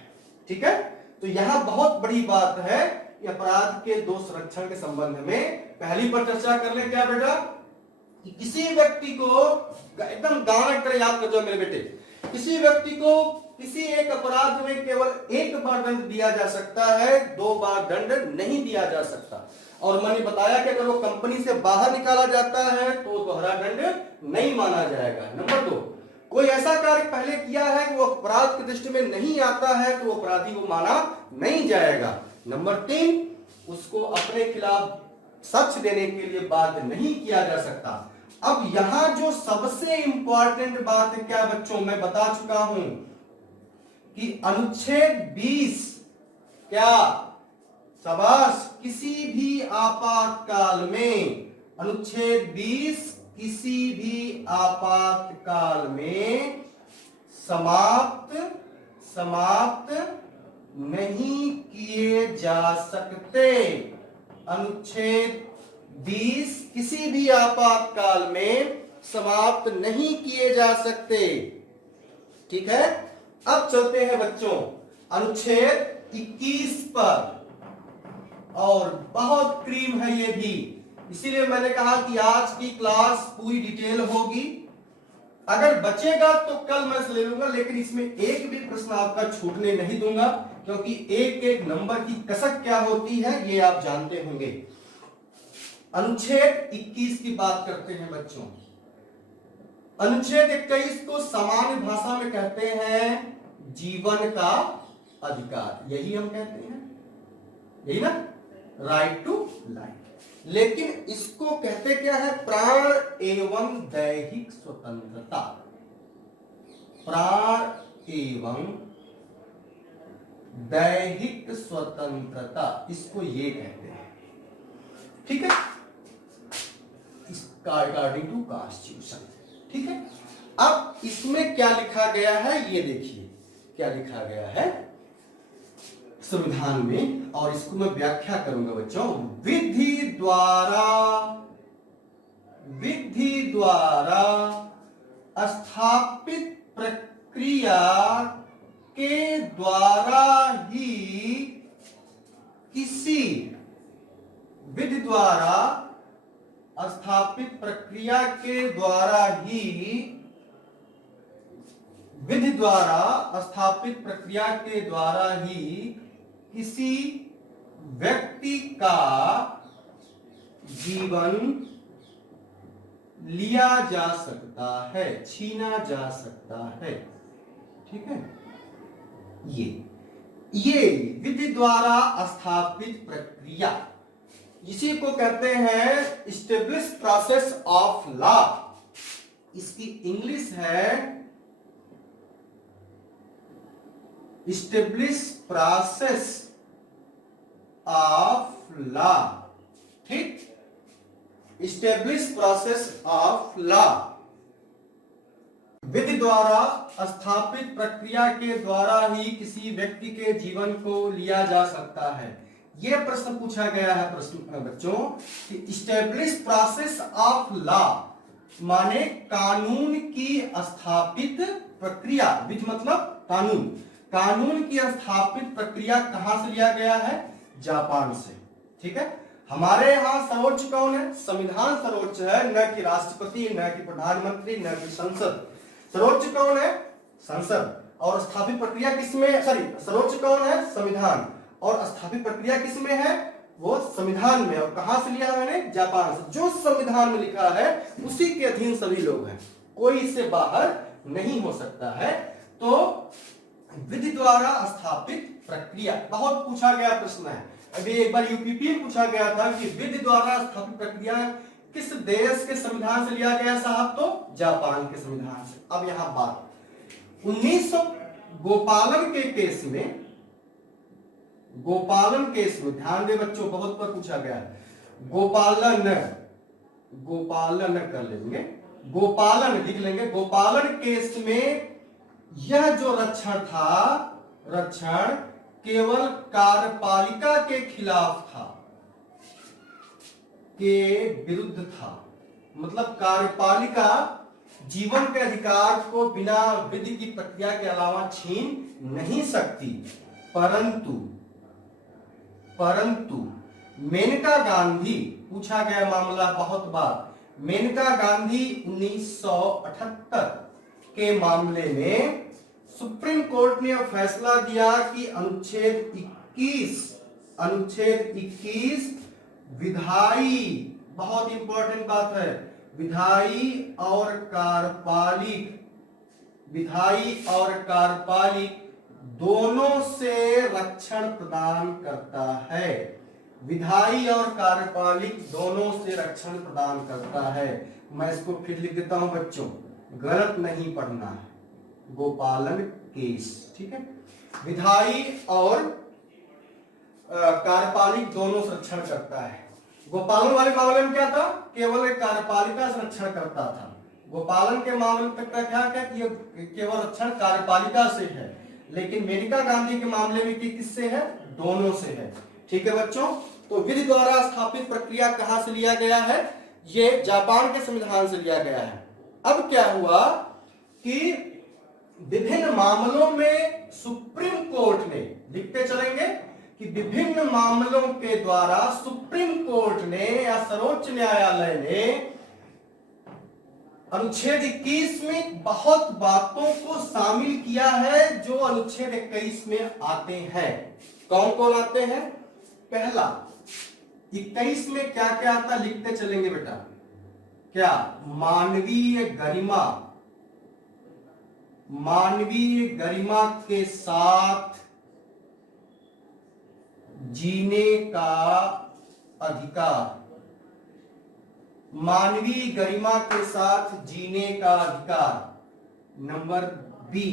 ठीक है, तो यहां बहुत बड़ी बात है अपराध के दोष संरक्षण के संबंध में। पहली पर चर्चा कर ले क्या बेटा, कि किसी व्यक्ति को एकदम गाना कर याद कर जाओ मेरे बेटे, किसी व्यक्ति को किसी एक अपराध में केवल एक बार दंड दिया जा सकता है, 2 बार दंड नहीं दिया जा सकता। और मैंने बताया कि अगर वो कंपनी से बाहर निकाला जाता है तो दोहरा दंड नहीं माना जाएगा। नंबर 2, कोई ऐसा कार्य पहले किया है कि वो अपराध की दृष्टि में नहीं आता है तो वो अपराधी को माना नहीं जाएगा। नंबर 3, उसको अपने खिलाफ साक्ष्य देने के लिए बाध्य नहीं किया जा सकता। अब यहां जो सबसे इंपॉर्टेंट बात है क्या बच्चों, मैं बता चुका हूं कि अनुच्छेद 20 क्या, शाबाश, किसी भी आपातकाल में, अनुच्छेद 20 किसी भी आपातकाल में समाप्त नहीं किए जा सकते। अनुच्छेद 20 किसी भी आपातकाल में समाप्त नहीं किए जा सकते। ठीक है, अब चलते हैं बच्चों अनुच्छेद 21 पर, और बहुत क्रीम है ये भी, इसीलिए मैंने कहा कि आज की क्लास पूरी डिटेल होगी। अगर बचेगा तो कल मैं ले लूंगा, लेकिन इसमें एक भी प्रश्न आपका छूटने नहीं दूंगा, क्योंकि एक एक नंबर की कसक क्या होती है ये आप जानते होंगे। अनुच्छेद 21 की बात करते हैं बच्चों। अनुच्छेद 21 को सामान्य भाषा में कहते हैं जीवन का अधिकार, यही हम कहते हैं, यही ना, राइट टू लाइफ। लेकिन इसको कहते क्या है, प्राण एवं दैहिक स्वतंत्रता। प्राण एवं दैहिक स्वतंत्रता, इसको ये कहते हैं। ठीक है, इसका अकॉर्डिंग टू कॉन्स्टिट्यूशन। ठीक है, अब इसमें क्या लिखा गया है ये देखिए, क्या लिखा गया है संविधान में, और इसको मैं व्याख्या करूंगा बच्चों। विधि द्वारा स्थापित प्रक्रिया के द्वारा ही किसी, विधि द्वारा स्थापित प्रक्रिया के द्वारा ही, विधि द्वारा स्थापित प्रक्रिया के द्वारा ही किसी व्यक्ति का जीवन लिया जा सकता है, छीना जा सकता है। ठीक है, ये विधि द्वारा स्थापित प्रक्रिया, इसी को कहते हैं इस्टेब्लिश प्रोसेस ऑफ लॉ। इसकी इंग्लिश है इस्टेब्लिश प्रोसेस ऑफ लॉ। ठीक, इस्टेब्लिश प्रोसेस ऑफ लॉ, विधि द्वारा स्थापित प्रक्रिया के द्वारा ही किसी व्यक्ति के जीवन को लिया जा सकता है। यह प्रश्न पूछा गया है प्रश्न बच्चों कि इस्टेब्लिश प्रोसेस ऑफ लॉ माने कानून की स्थापित प्रक्रिया, विधि मतलब कानून, कानून की स्थापित प्रक्रिया कहां से लिया गया है, जापान से। ठीक है, हमारे यहां सर्वोच्च कौन है, संविधान सर्वोच्च है, न कि राष्ट्रपति, न कि प्रधानमंत्री, न कि संसद। सर्वोच्च कौन है, संसद, और स्थापित प्रक्रिया किसमें, सॉरी, सर्वोच्च कौन है, संविधान, और स्थापित प्रक्रिया किसमें है, वो संविधान में। और कहां से लिया मैंने, जापान से। जो संविधान में लिखा है उसी के अधीन सभी लोग हैं, कोई इससे बाहर नहीं हो सकता है। तो विधि द्वारा स्थापित प्रक्रिया बहुत पूछा गया प्रश्न है। अभी एक बार यूपीपी में पूछा गया था कि विधि द्वारा स्थापित प्रक्रिया किस देश के संविधान से लिया गया साहब, तो जापान के संविधान से। अब यहां बात 1900 गोपालन के केस में, गोपालन केस में ध्यान दे बच्चों, बहुत पर पूछा गया है। गोपालन, गोपालन कर लेंगे, गोपालन लिख लेंगे। गोपालन केस में यह जो रक्षण था, रक्षण केवल कार्यपालिका के खिलाफ था, के विरुद्ध था। मतलब कार्यपालिका जीवन के अधिकार को बिना विधि की प्रक्रिया के अलावा छीन नहीं सकती। परंतु मेनका गांधी, पूछा गया मामला बहुत बार, मेनका गांधी 1978 के मामले में सुप्रीम कोर्ट ने फैसला दिया कि अनुच्छेद 21 विधायी, बहुत इंपॉर्टेंट बात है, विधायी और कार्यपालिक दोनों से रक्षण प्रदान करता है। विधायी और कार्यपालिक दोनों से रक्षण प्रदान करता है। मैं इसको फिर लिख देता हूं बच्चों, गलत नहीं पढ़ना है। गोपालन केस, ठीक है। विधायी और कार्यपालिक दोनों से रक्षण करता है। गोपालन वाले मामले में क्या था, केवल एक कार्यपालिका से रक्षण करता था। गोपालन के मामले में क्या कि ये केवल रक्षण कार्यपालिका से है, लेकिन मेनका गांधी के मामले में किससे है, दोनों से है। ठीक है बच्चों, तो विधि द्वारा स्थापित प्रक्रिया कहां से लिया गया है, ये जापान के संविधान से लिया गया है। अब क्या हुआ कि विभिन्न मामलों में सुप्रीम कोर्ट ने, लिखते चलेंगे कि विभिन्न मामलों के द्वारा सुप्रीम कोर्ट ने या सर्वोच्च न्यायालय ने अनुच्छेद 21 में बहुत बातों को शामिल किया है जो अनुच्छेद 21 में आते हैं। कौन कौन आते हैं, पहला 21 में क्या क्या आता, लिखते चलेंगे बेटा। क्या, मानवीय गरिमा के साथ जीने का अधिकार, मानवीय गरिमा के साथ जीने का अधिकार। नंबर बी,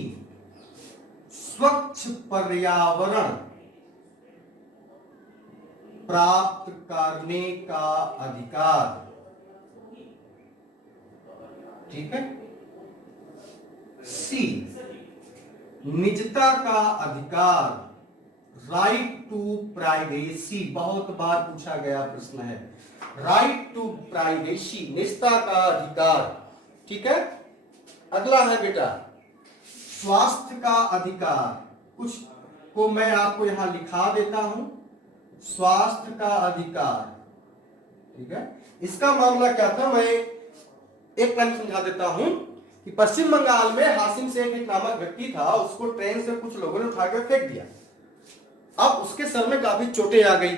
स्वच्छ पर्यावरण प्राप्त करने का अधिकार। ठीक है। सी, निजता का अधिकार, राइट टू प्राइवेसी, बहुत बार पूछा गया प्रश्न है। राइट टू प्राइवेसी, निजता का अधिकार। ठीक है। अगला है बेटा स्वास्थ्य का अधिकार। कुछ को मैं आपको यहां लिखा देता हूं, स्वास्थ्य का अधिकार। ठीक है। इसका मामला क्या था, मैं एक लाइन समझा देता हूं कि पश्चिम बंगाल में हासिम शेख एक नामक व्यक्ति था, उसको ट्रेन से कुछ लोगों ने उठाकर फेंक दिया। अब उसके सर में काफी चोटें आ गई।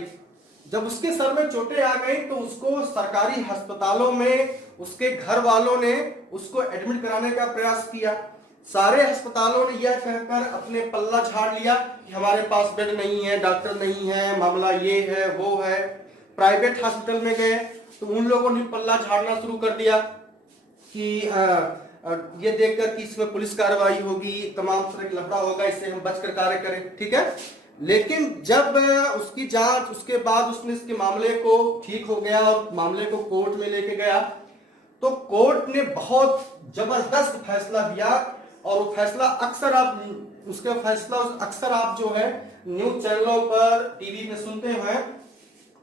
जब उसके सर में चोटें आ गई तो उसको सरकारी अस्पतालों में उसके घर वालों ने उसको एडमिट कराने का प्रयास किया। सारे अस्पतालों ने यह कहकर अपने पल्ला झाड़ लिया कि हमारे पास बेड नहीं है, डॉक्टर नहीं है, मामला ये है वो है। प्राइवेट हॉस्पिटल में गए तो उन लोगों ने पल्ला झाड़ना शुरू कर दिया कि ये देखकर कि इसमें पुलिस कार्रवाई होगी, तमाम तरह का लफड़ा होगा, इससे हम बचकर कार्य करें। ठीक है। लेकिन जब उसकी जांच, उसके बाद उसने इसके मामले को ठीक हो गया और मामले को कोर्ट में लेके गया, तो कोर्ट ने बहुत जबरदस्त फैसला दिया। और वो फैसला अक्सर आप जो है न्यूज चैनलों पर, टीवी में सुनते हैं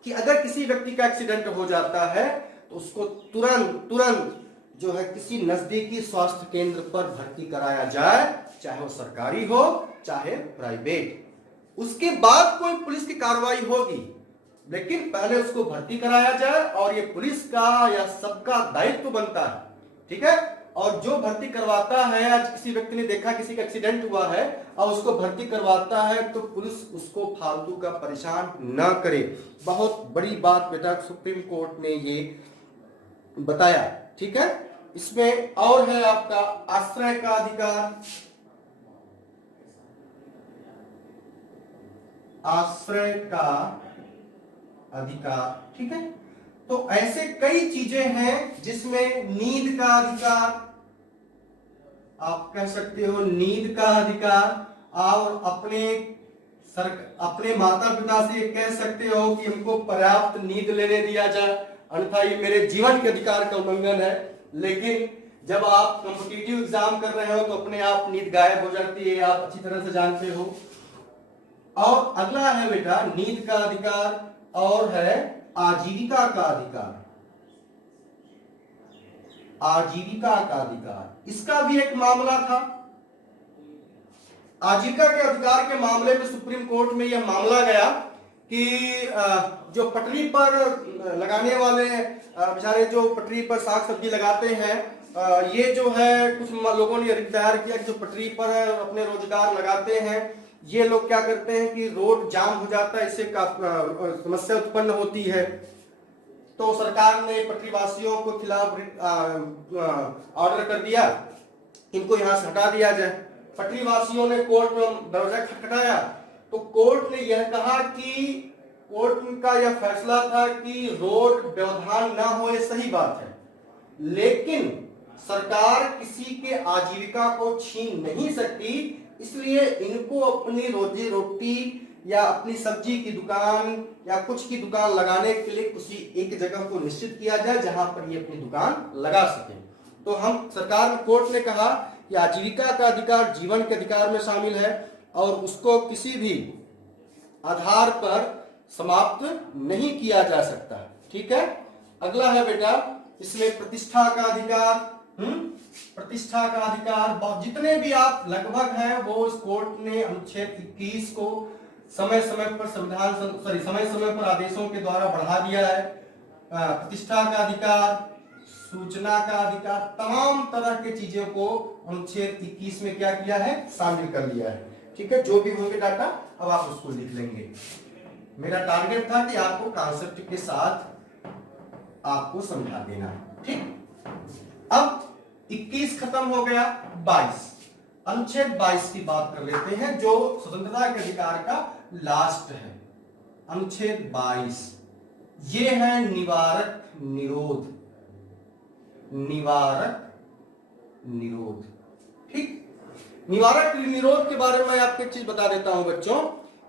कि अगर किसी व्यक्ति का एक्सीडेंट हो जाता है तो उसको तुरंत जो है किसी नजदीकी स्वास्थ्य केंद्र पर भर्ती कराया जाए, चाहे वो सरकारी हो चाहे प्राइवेट। उसके बाद कोई पुलिस की कार्रवाई होगी, लेकिन पहले उसको भर्ती कराया जाए और ये पुलिस का या सबका दायित्व बनता है। ठीक है। और जो भर्ती करवाता है, आज किसी व्यक्ति ने देखा किसी का एक्सीडेंट हुआ है और उसको भर्ती करवाता है तो पुलिस उसको फालतू का परेशान ना करे। बहुत बड़ी बात बेटा सुप्रीम कोर्ट ने ये बताया। ठीक है। इसमें और है आपका आश्रय का अधिकार। आश्रय का अधिकार। ठीक है। तो ऐसे कई चीजें हैं जिसमें नींद का अधिकार, आप कह सकते हो नींद का अधिकार। और अपने माता पिता से कह सकते हो कि हमको पर्याप्त नींद लेने दिया जाए, अन्यथा ये मेरे जीवन के अधिकार का उल्लंघन है। लेकिन जब आप कॉम्पिटिटिव एग्जाम कर रहे हो तो अपने आप नींद गायब हो जाती है, आप अच्छी तरह से जानते हो। और अगला है बेटा नींद का अधिकार और है आजीवन आजीविका का अधिकार, आजीविका का अधिकार, इसका भी एक मामला था। आजीविका के अधिकार के मामले में सुप्रीम कोर्ट में यह मामला गया कि जो पटरी पर लगाने वाले बेचारे जो पटरी पर साग सब्जी लगाते हैं, ये जो है कुछ लोगों ने दायर किया कि जो पटरी पर अपने रोजगार लगाते हैं, ये लोग क्या करते हैं कि रोड जाम हो जाता है, इससे समस्या उत्पन्न होती है। तो सरकार ने पटरीवासियों को खिलाफ ऑर्डर कर दिया, इनको यहां से हटा दिया जाए। पटरीवासियों ने कोर्ट में दरवाजा खटखटाया, तो कोर्ट ने यह कहा कि कोर्ट का यह फैसला था कि रोड व्यवधान ना हो, ये सही बात है, लेकिन सरकार किसी के आजीविका को छीन नहीं सकती, इसलिए इनको अपनी रोजी रोटी या अपनी सब्जी की दुकान या कुछ की दुकान लगाने के लिए किसी एक जगह को निश्चित किया जाए जहां पर ये अपनी दुकान लगा सके। तो हम सरकार कोर्ट ने कहा कि आजीविका का अधिकार जीवन के अधिकार में शामिल है और उसको किसी भी आधार पर समाप्त नहीं किया जा सकता। ठीक है, अगला है बेटा इसमें प्रतिष्ठा का अधिकार। प्रतिष्ठा का अधिकार जितने भी आप लगभग हैं वो इस कोर्ट ने अनुच्छेद 21 को समय समय पर समय समय पर आदेशों के द्वारा बढ़ा दिया है। प्रतिष्ठा का अधिकार, सूचना का अधिकार, तमाम तरह के चीजों को अनुच्छेद 21 में क्या किया है, शामिल कर लिया है। ठीक है, जो भी होंगे डाटा अब आप उसको लिख लेंगे। मेरा टारगेट था कि आपको कॉन्सेप्ट के साथ आपको समझा देना। ठीक, अब 21 खत्म हो गया, 22 अनुच्छेद 22 की बात कर लेते हैं जो स्वतंत्रता के अधिकार का लास्ट है। अनुच्छेद 22 ये है निवारक निरोध, निवारक निरोध। ठीक, निवारक निरोध के बारे में आपको एक चीज बता देता हूं बच्चों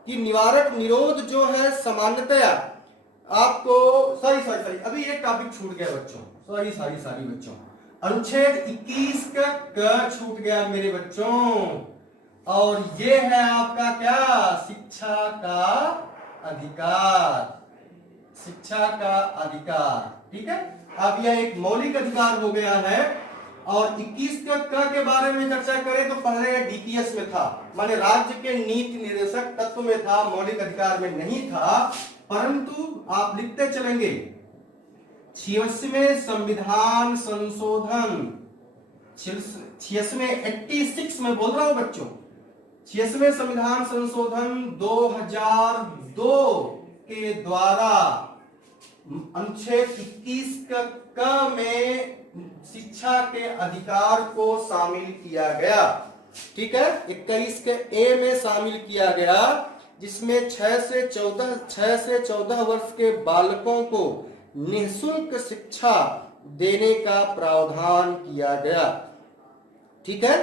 कि निवारक निरोध जो है सामान्यतया आपको सॉरी अभी एक टॉपिक छूट गया बच्चों, सॉरी बच्चों, अनुच्छेद 21 का क छूट गया मेरे बच्चों, और ये है आपका क्या, शिक्षा का अधिकार, शिक्षा का अधिकार। ठीक है, अब यह एक मौलिक अधिकार हो गया है। और 21 का क के बारे में चर्चा करें तो पहले डीपीएस में था, माने राज्य के नीति निर्देशक तत्व में था, मौलिक अधिकार में नहीं था। परंतु आप लिखते चलेंगे 86वें संविधान संशोधन, 86 में बोल रहा हूं बच्चों, 86वें संविधान संशोधन 2002 के द्वारा अनुच्छेद 21 का क में शिक्षा के अधिकार को शामिल किया गया। ठीक है, 21 के ए में शामिल किया गया, जिसमें 6 से 14 वर्ष के बालकों को निःशुल्क शिक्षा देने का प्रावधान किया गया। ठीक है,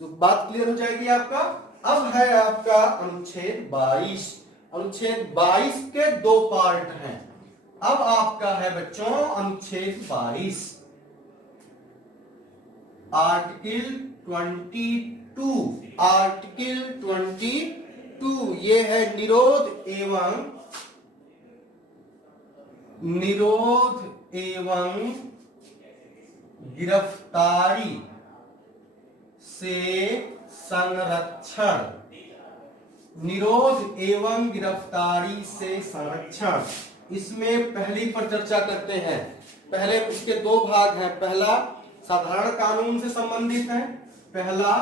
तो बात क्लियर हो जाएगी आपका। अब है आपका अनुच्छेद 22। अनुच्छेद 22 के दो पार्ट हैं। अब आपका है बच्चों अनुच्छेद 22, आर्टिकल 22। आर्टिकल 22 ये है निरोध एवं गिरफ्तारी से संरक्षण, निरोध एवं गिरफ्तारी से संरक्षण। इसमें पहली पर चर्चा करते हैं। पहले इसके दो भाग हैं, पहला साधारण कानून से संबंधित है, पहला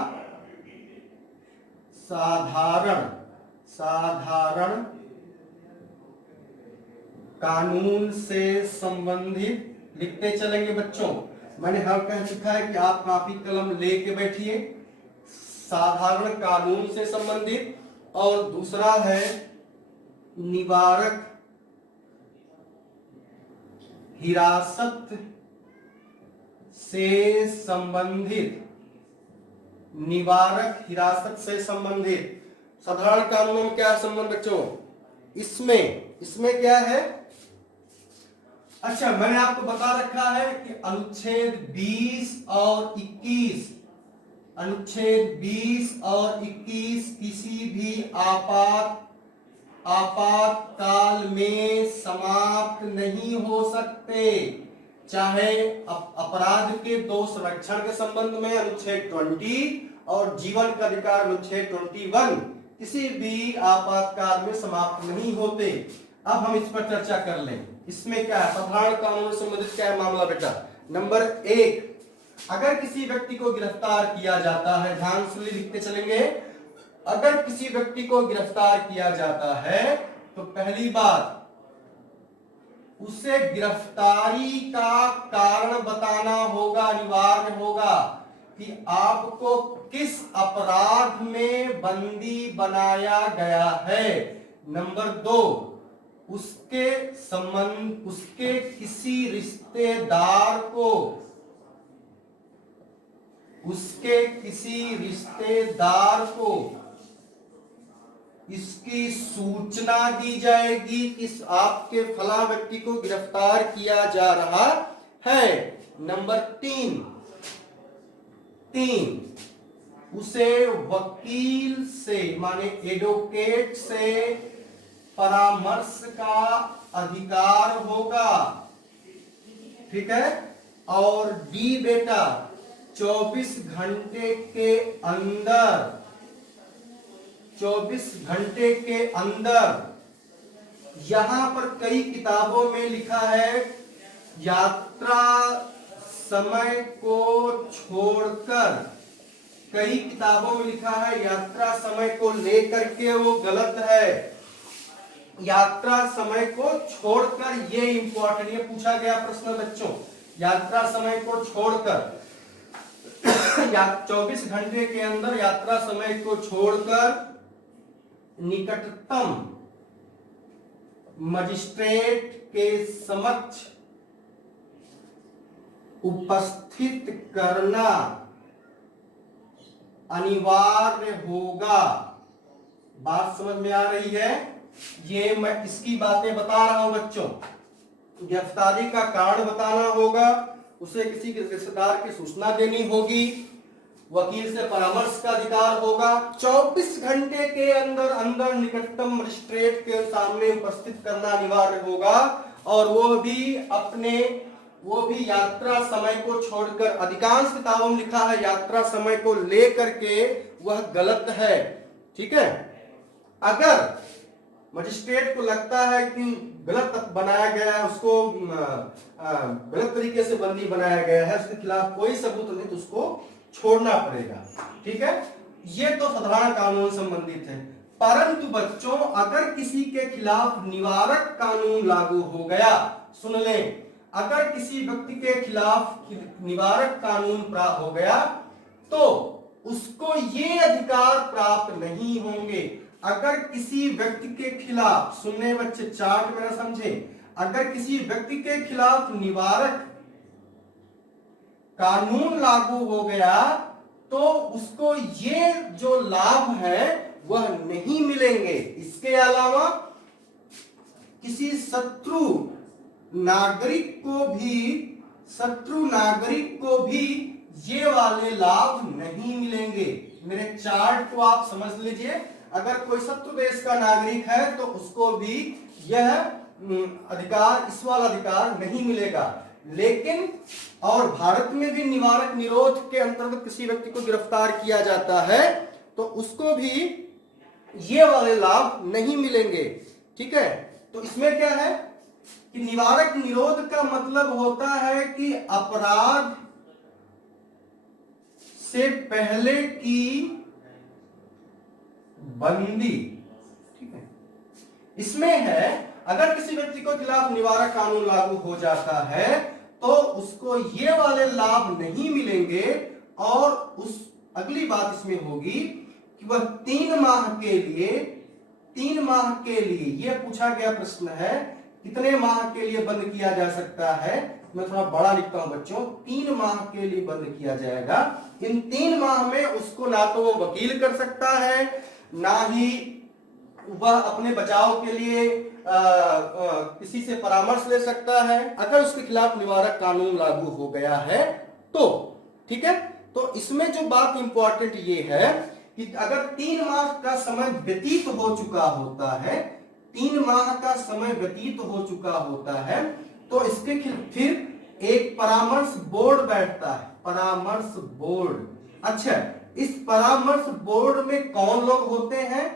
साधारण कानून से संबंधित। लिखते चलेंगे बच्चों, मैंने हर कह चुका है कि आप कॉपी कलम लेके बैठिए। साधारण कानून से संबंधित, और दूसरा है निवारक हिरासत से संबंधित, निवारक हिरासत से संबंधित। साधारण कानून में क्या संबंध बच्चों, इसमें क्या है, अच्छा मैंने आपको बता रखा है कि अनुच्छेद 20 और 21, अनुच्छेद 20 और 21 किसी भी आपातकाल में समाप्त नहीं हो सकते, चाहे अपराध के दोष संरक्षण के संबंध में अनुच्छेद 20 और जीवन का अधिकार अनुच्छेद 21 किसी भी आपातकाल में समाप्त नहीं होते। अब हम इस पर चर्चा कर लें। इसमें क्या है, साधारण कानून से संबंधित क्या है मामला बेटा। नंबर 1, अगर किसी व्यक्ति को गिरफ्तार किया जाता है, ध्यान से लिखते चलेंगे, अगर किसी व्यक्ति को गिरफ्तार किया जाता है तो पहली बात, उसे गिरफ्तारी का कारण बताना होगा, अनिवार्य होगा कि आपको किस अपराध में बंदी बनाया गया है। नंबर 2, उसके संबंध, उसके किसी रिश्तेदार को, उसके किसी रिश्तेदार को इसकी सूचना दी जाएगी, इस आपके फला व्यक्ति को गिरफ्तार किया जा रहा है। नंबर 3, उसे वकील से माने एडवोकेट से परामर्श का अधिकार होगा, ठीक है। और डी बेटा, 24 घंटे के अंदर, 24 घंटे के अंदर, यहां पर कई किताबों में लिखा है यात्रा समय को छोड़कर, कई किताबों में लिखा है यात्रा समय को लेकर के, वो गलत है। यात्रा समय को छोड़कर, ये इंपॉर्टेंट, ये पूछा गया प्रश्न बच्चों, यात्रा समय को छोड़कर, 24 घंटे के अंदर यात्रा समय को छोड़कर निकटतम मजिस्ट्रेट के समक्ष उपस्थित करना अनिवार्य होगा। बात समझ में आ रही है? ये मैं इसकी बातें बता रहा हूं बच्चों। गिरफ्तारी का कारण बताना होगा, उसे किसी के रिश्तेदार की सूचना देनी होगी, वकील से परामर्श का अधिकार होगा, 24 घंटे के अंदर अंदर निकटतम मजिस्ट्रेट के सामने उपस्थित करना अनिवार्य होगा, और वो भी यात्रा समय को छोड़कर। अधिकांश किताबों में लिखा है यात्रा समय को लेकर के, वह गलत है, ठीक है। अगर मजिस्ट्रेट को लगता है कि गलत बनाया गया है, उसको गलत तरीके से बंदी बनाया गया है, उसके खिलाफ कोई सबूत नहीं, तो उसको छोड़ना पड़ेगा, ठीक है। ये तो साधारण कानून संबंधित है। परंतु बच्चों, अगर किसी के खिलाफ निवारक कानून लागू हो गया, सुन लें, अगर किसी व्यक्ति के खिलाफ निवारक कानून प्राप्त हो गया तो उसको ये अधिकार प्राप्त नहीं होंगे। अगर किसी व्यक्ति के खिलाफ, सुनने बच्चे चार्ट मेरा समझे, अगर किसी व्यक्ति के खिलाफ निवारक कानून लागू हो गया तो उसको ये जो लाभ है वह नहीं मिलेंगे। इसके अलावा किसी शत्रु नागरिक को भी ये वाले लाभ नहीं मिलेंगे। मेरे चार्ट को आप समझ लीजिए। अगर कोई शत्रु देश का नागरिक है तो उसको भी यह अधिकार, इस वाला अधिकार नहीं मिलेगा। लेकिन और भारत में भी निवारक निरोध के अंतर्गत किसी व्यक्ति को गिरफ्तार किया जाता है तो उसको भी ये वाले लाभ नहीं मिलेंगे, ठीक है। तो इसमें क्या है कि निवारक निरोध का मतलब होता है कि अपराध से पहले की बंदी, ठीक है। इसमें है अगर किसी व्यक्ति को खिलाफ निवारक कानून लागू हो जाता है तो उसको ये वाले लाभ नहीं मिलेंगे, और उस अगली बात इसमें होगी कि वह 3 माह के लिए ये पूछा गया प्रश्न है, कितने माह के लिए बंद किया जा सकता है। मैं थोड़ा बड़ा लिखता हूं बच्चों, 3 माह के लिए बंद किया जाएगा। इन 3 माह में उसको ना तो वो वकील कर सकता है, ना ही वह अपने बचाव के लिए किसी से परामर्श ले सकता है, अगर उसके खिलाफ निवारक कानून लागू हो गया है तो, ठीक है। तो इसमें जो बात इंपॉर्टेंट ये है कि अगर 3 माह का समय व्यतीत हो चुका होता है 3 माह का समय व्यतीत हो चुका होता है तो इसके फिर एक परामर्श बोर्ड बैठता है, परामर्श बोर्ड। अच्छा, इस परामर्श बोर्ड में कौन लोग होते हैं?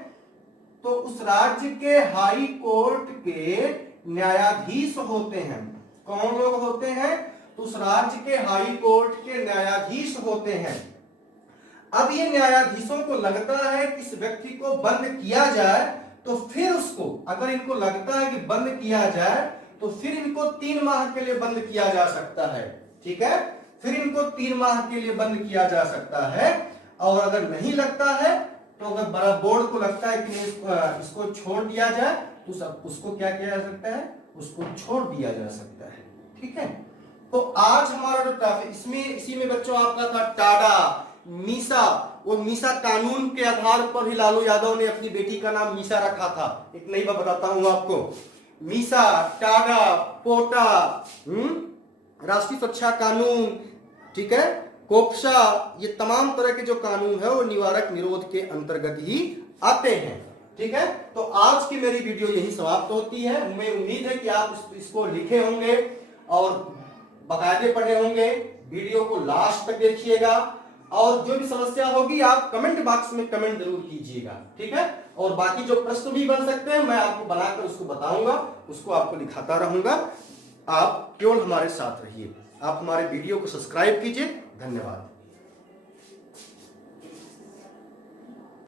तो उस राज्य के हाई कोर्ट के न्यायाधीश होते हैं। कौन लोग होते हैं? तो उस राज्य के हाई कोर्ट के न्यायाधीश होते हैं। अब ये न्यायाधीशों को लगता है कि इस व्यक्ति को बंद किया जाए, तो फिर उसको, अगर इनको लगता है कि बंद किया जाए तो फिर इनको 3 माह के लिए बंद किया जा सकता है। ठीक है, फिर इनको 3 माह के लिए बंद किया जा सकता है। और अगर नहीं लगता है तो अगर बड़ा बोर्ड को लगता है कि इसको छोड़ दिया जाए तो उसको क्या किया जा सकता है? उसको छोड़ दिया जा सकता है। ठीक है, तो आज हमारा जो टॉपिक इसमें इसी में बच्चों आपका था टाडा, मीसा। वो मीसा कानून के आधार पर ही लालू यादव ने अपनी बेटी का नाम मीसा रखा था। एक नई बात बताता हूं आपको, मीसा, टाडा, पोटा, राष्ट्रीय सुरक्षा कानून, ठीक है, कोप्सा, ये तमाम तरह के जो कानून है वो निवारक निरोध के अंतर्गत ही आते हैं। ठीक है, तो आज की मेरी वीडियो यही समाप्त होती है। मैं उम्मीद है कि आप इसको लिखे होंगे और बाकायदे पढ़े होंगे। वीडियो को लास्ट तक देखिएगा और जो भी समस्या होगी आप कमेंट बॉक्स में कमेंट जरूर कीजिएगा। ठीक है, और बाकी जो प्रश्न भी बन सकते हैं मैं आपको बनाकर उसको बताऊंगा, उसको आपको दिखाता रहूंगा। आप केवल हमारे साथ रहिए, आप हमारे वीडियो को सब्सक्राइब कीजिए। धन्यवाद।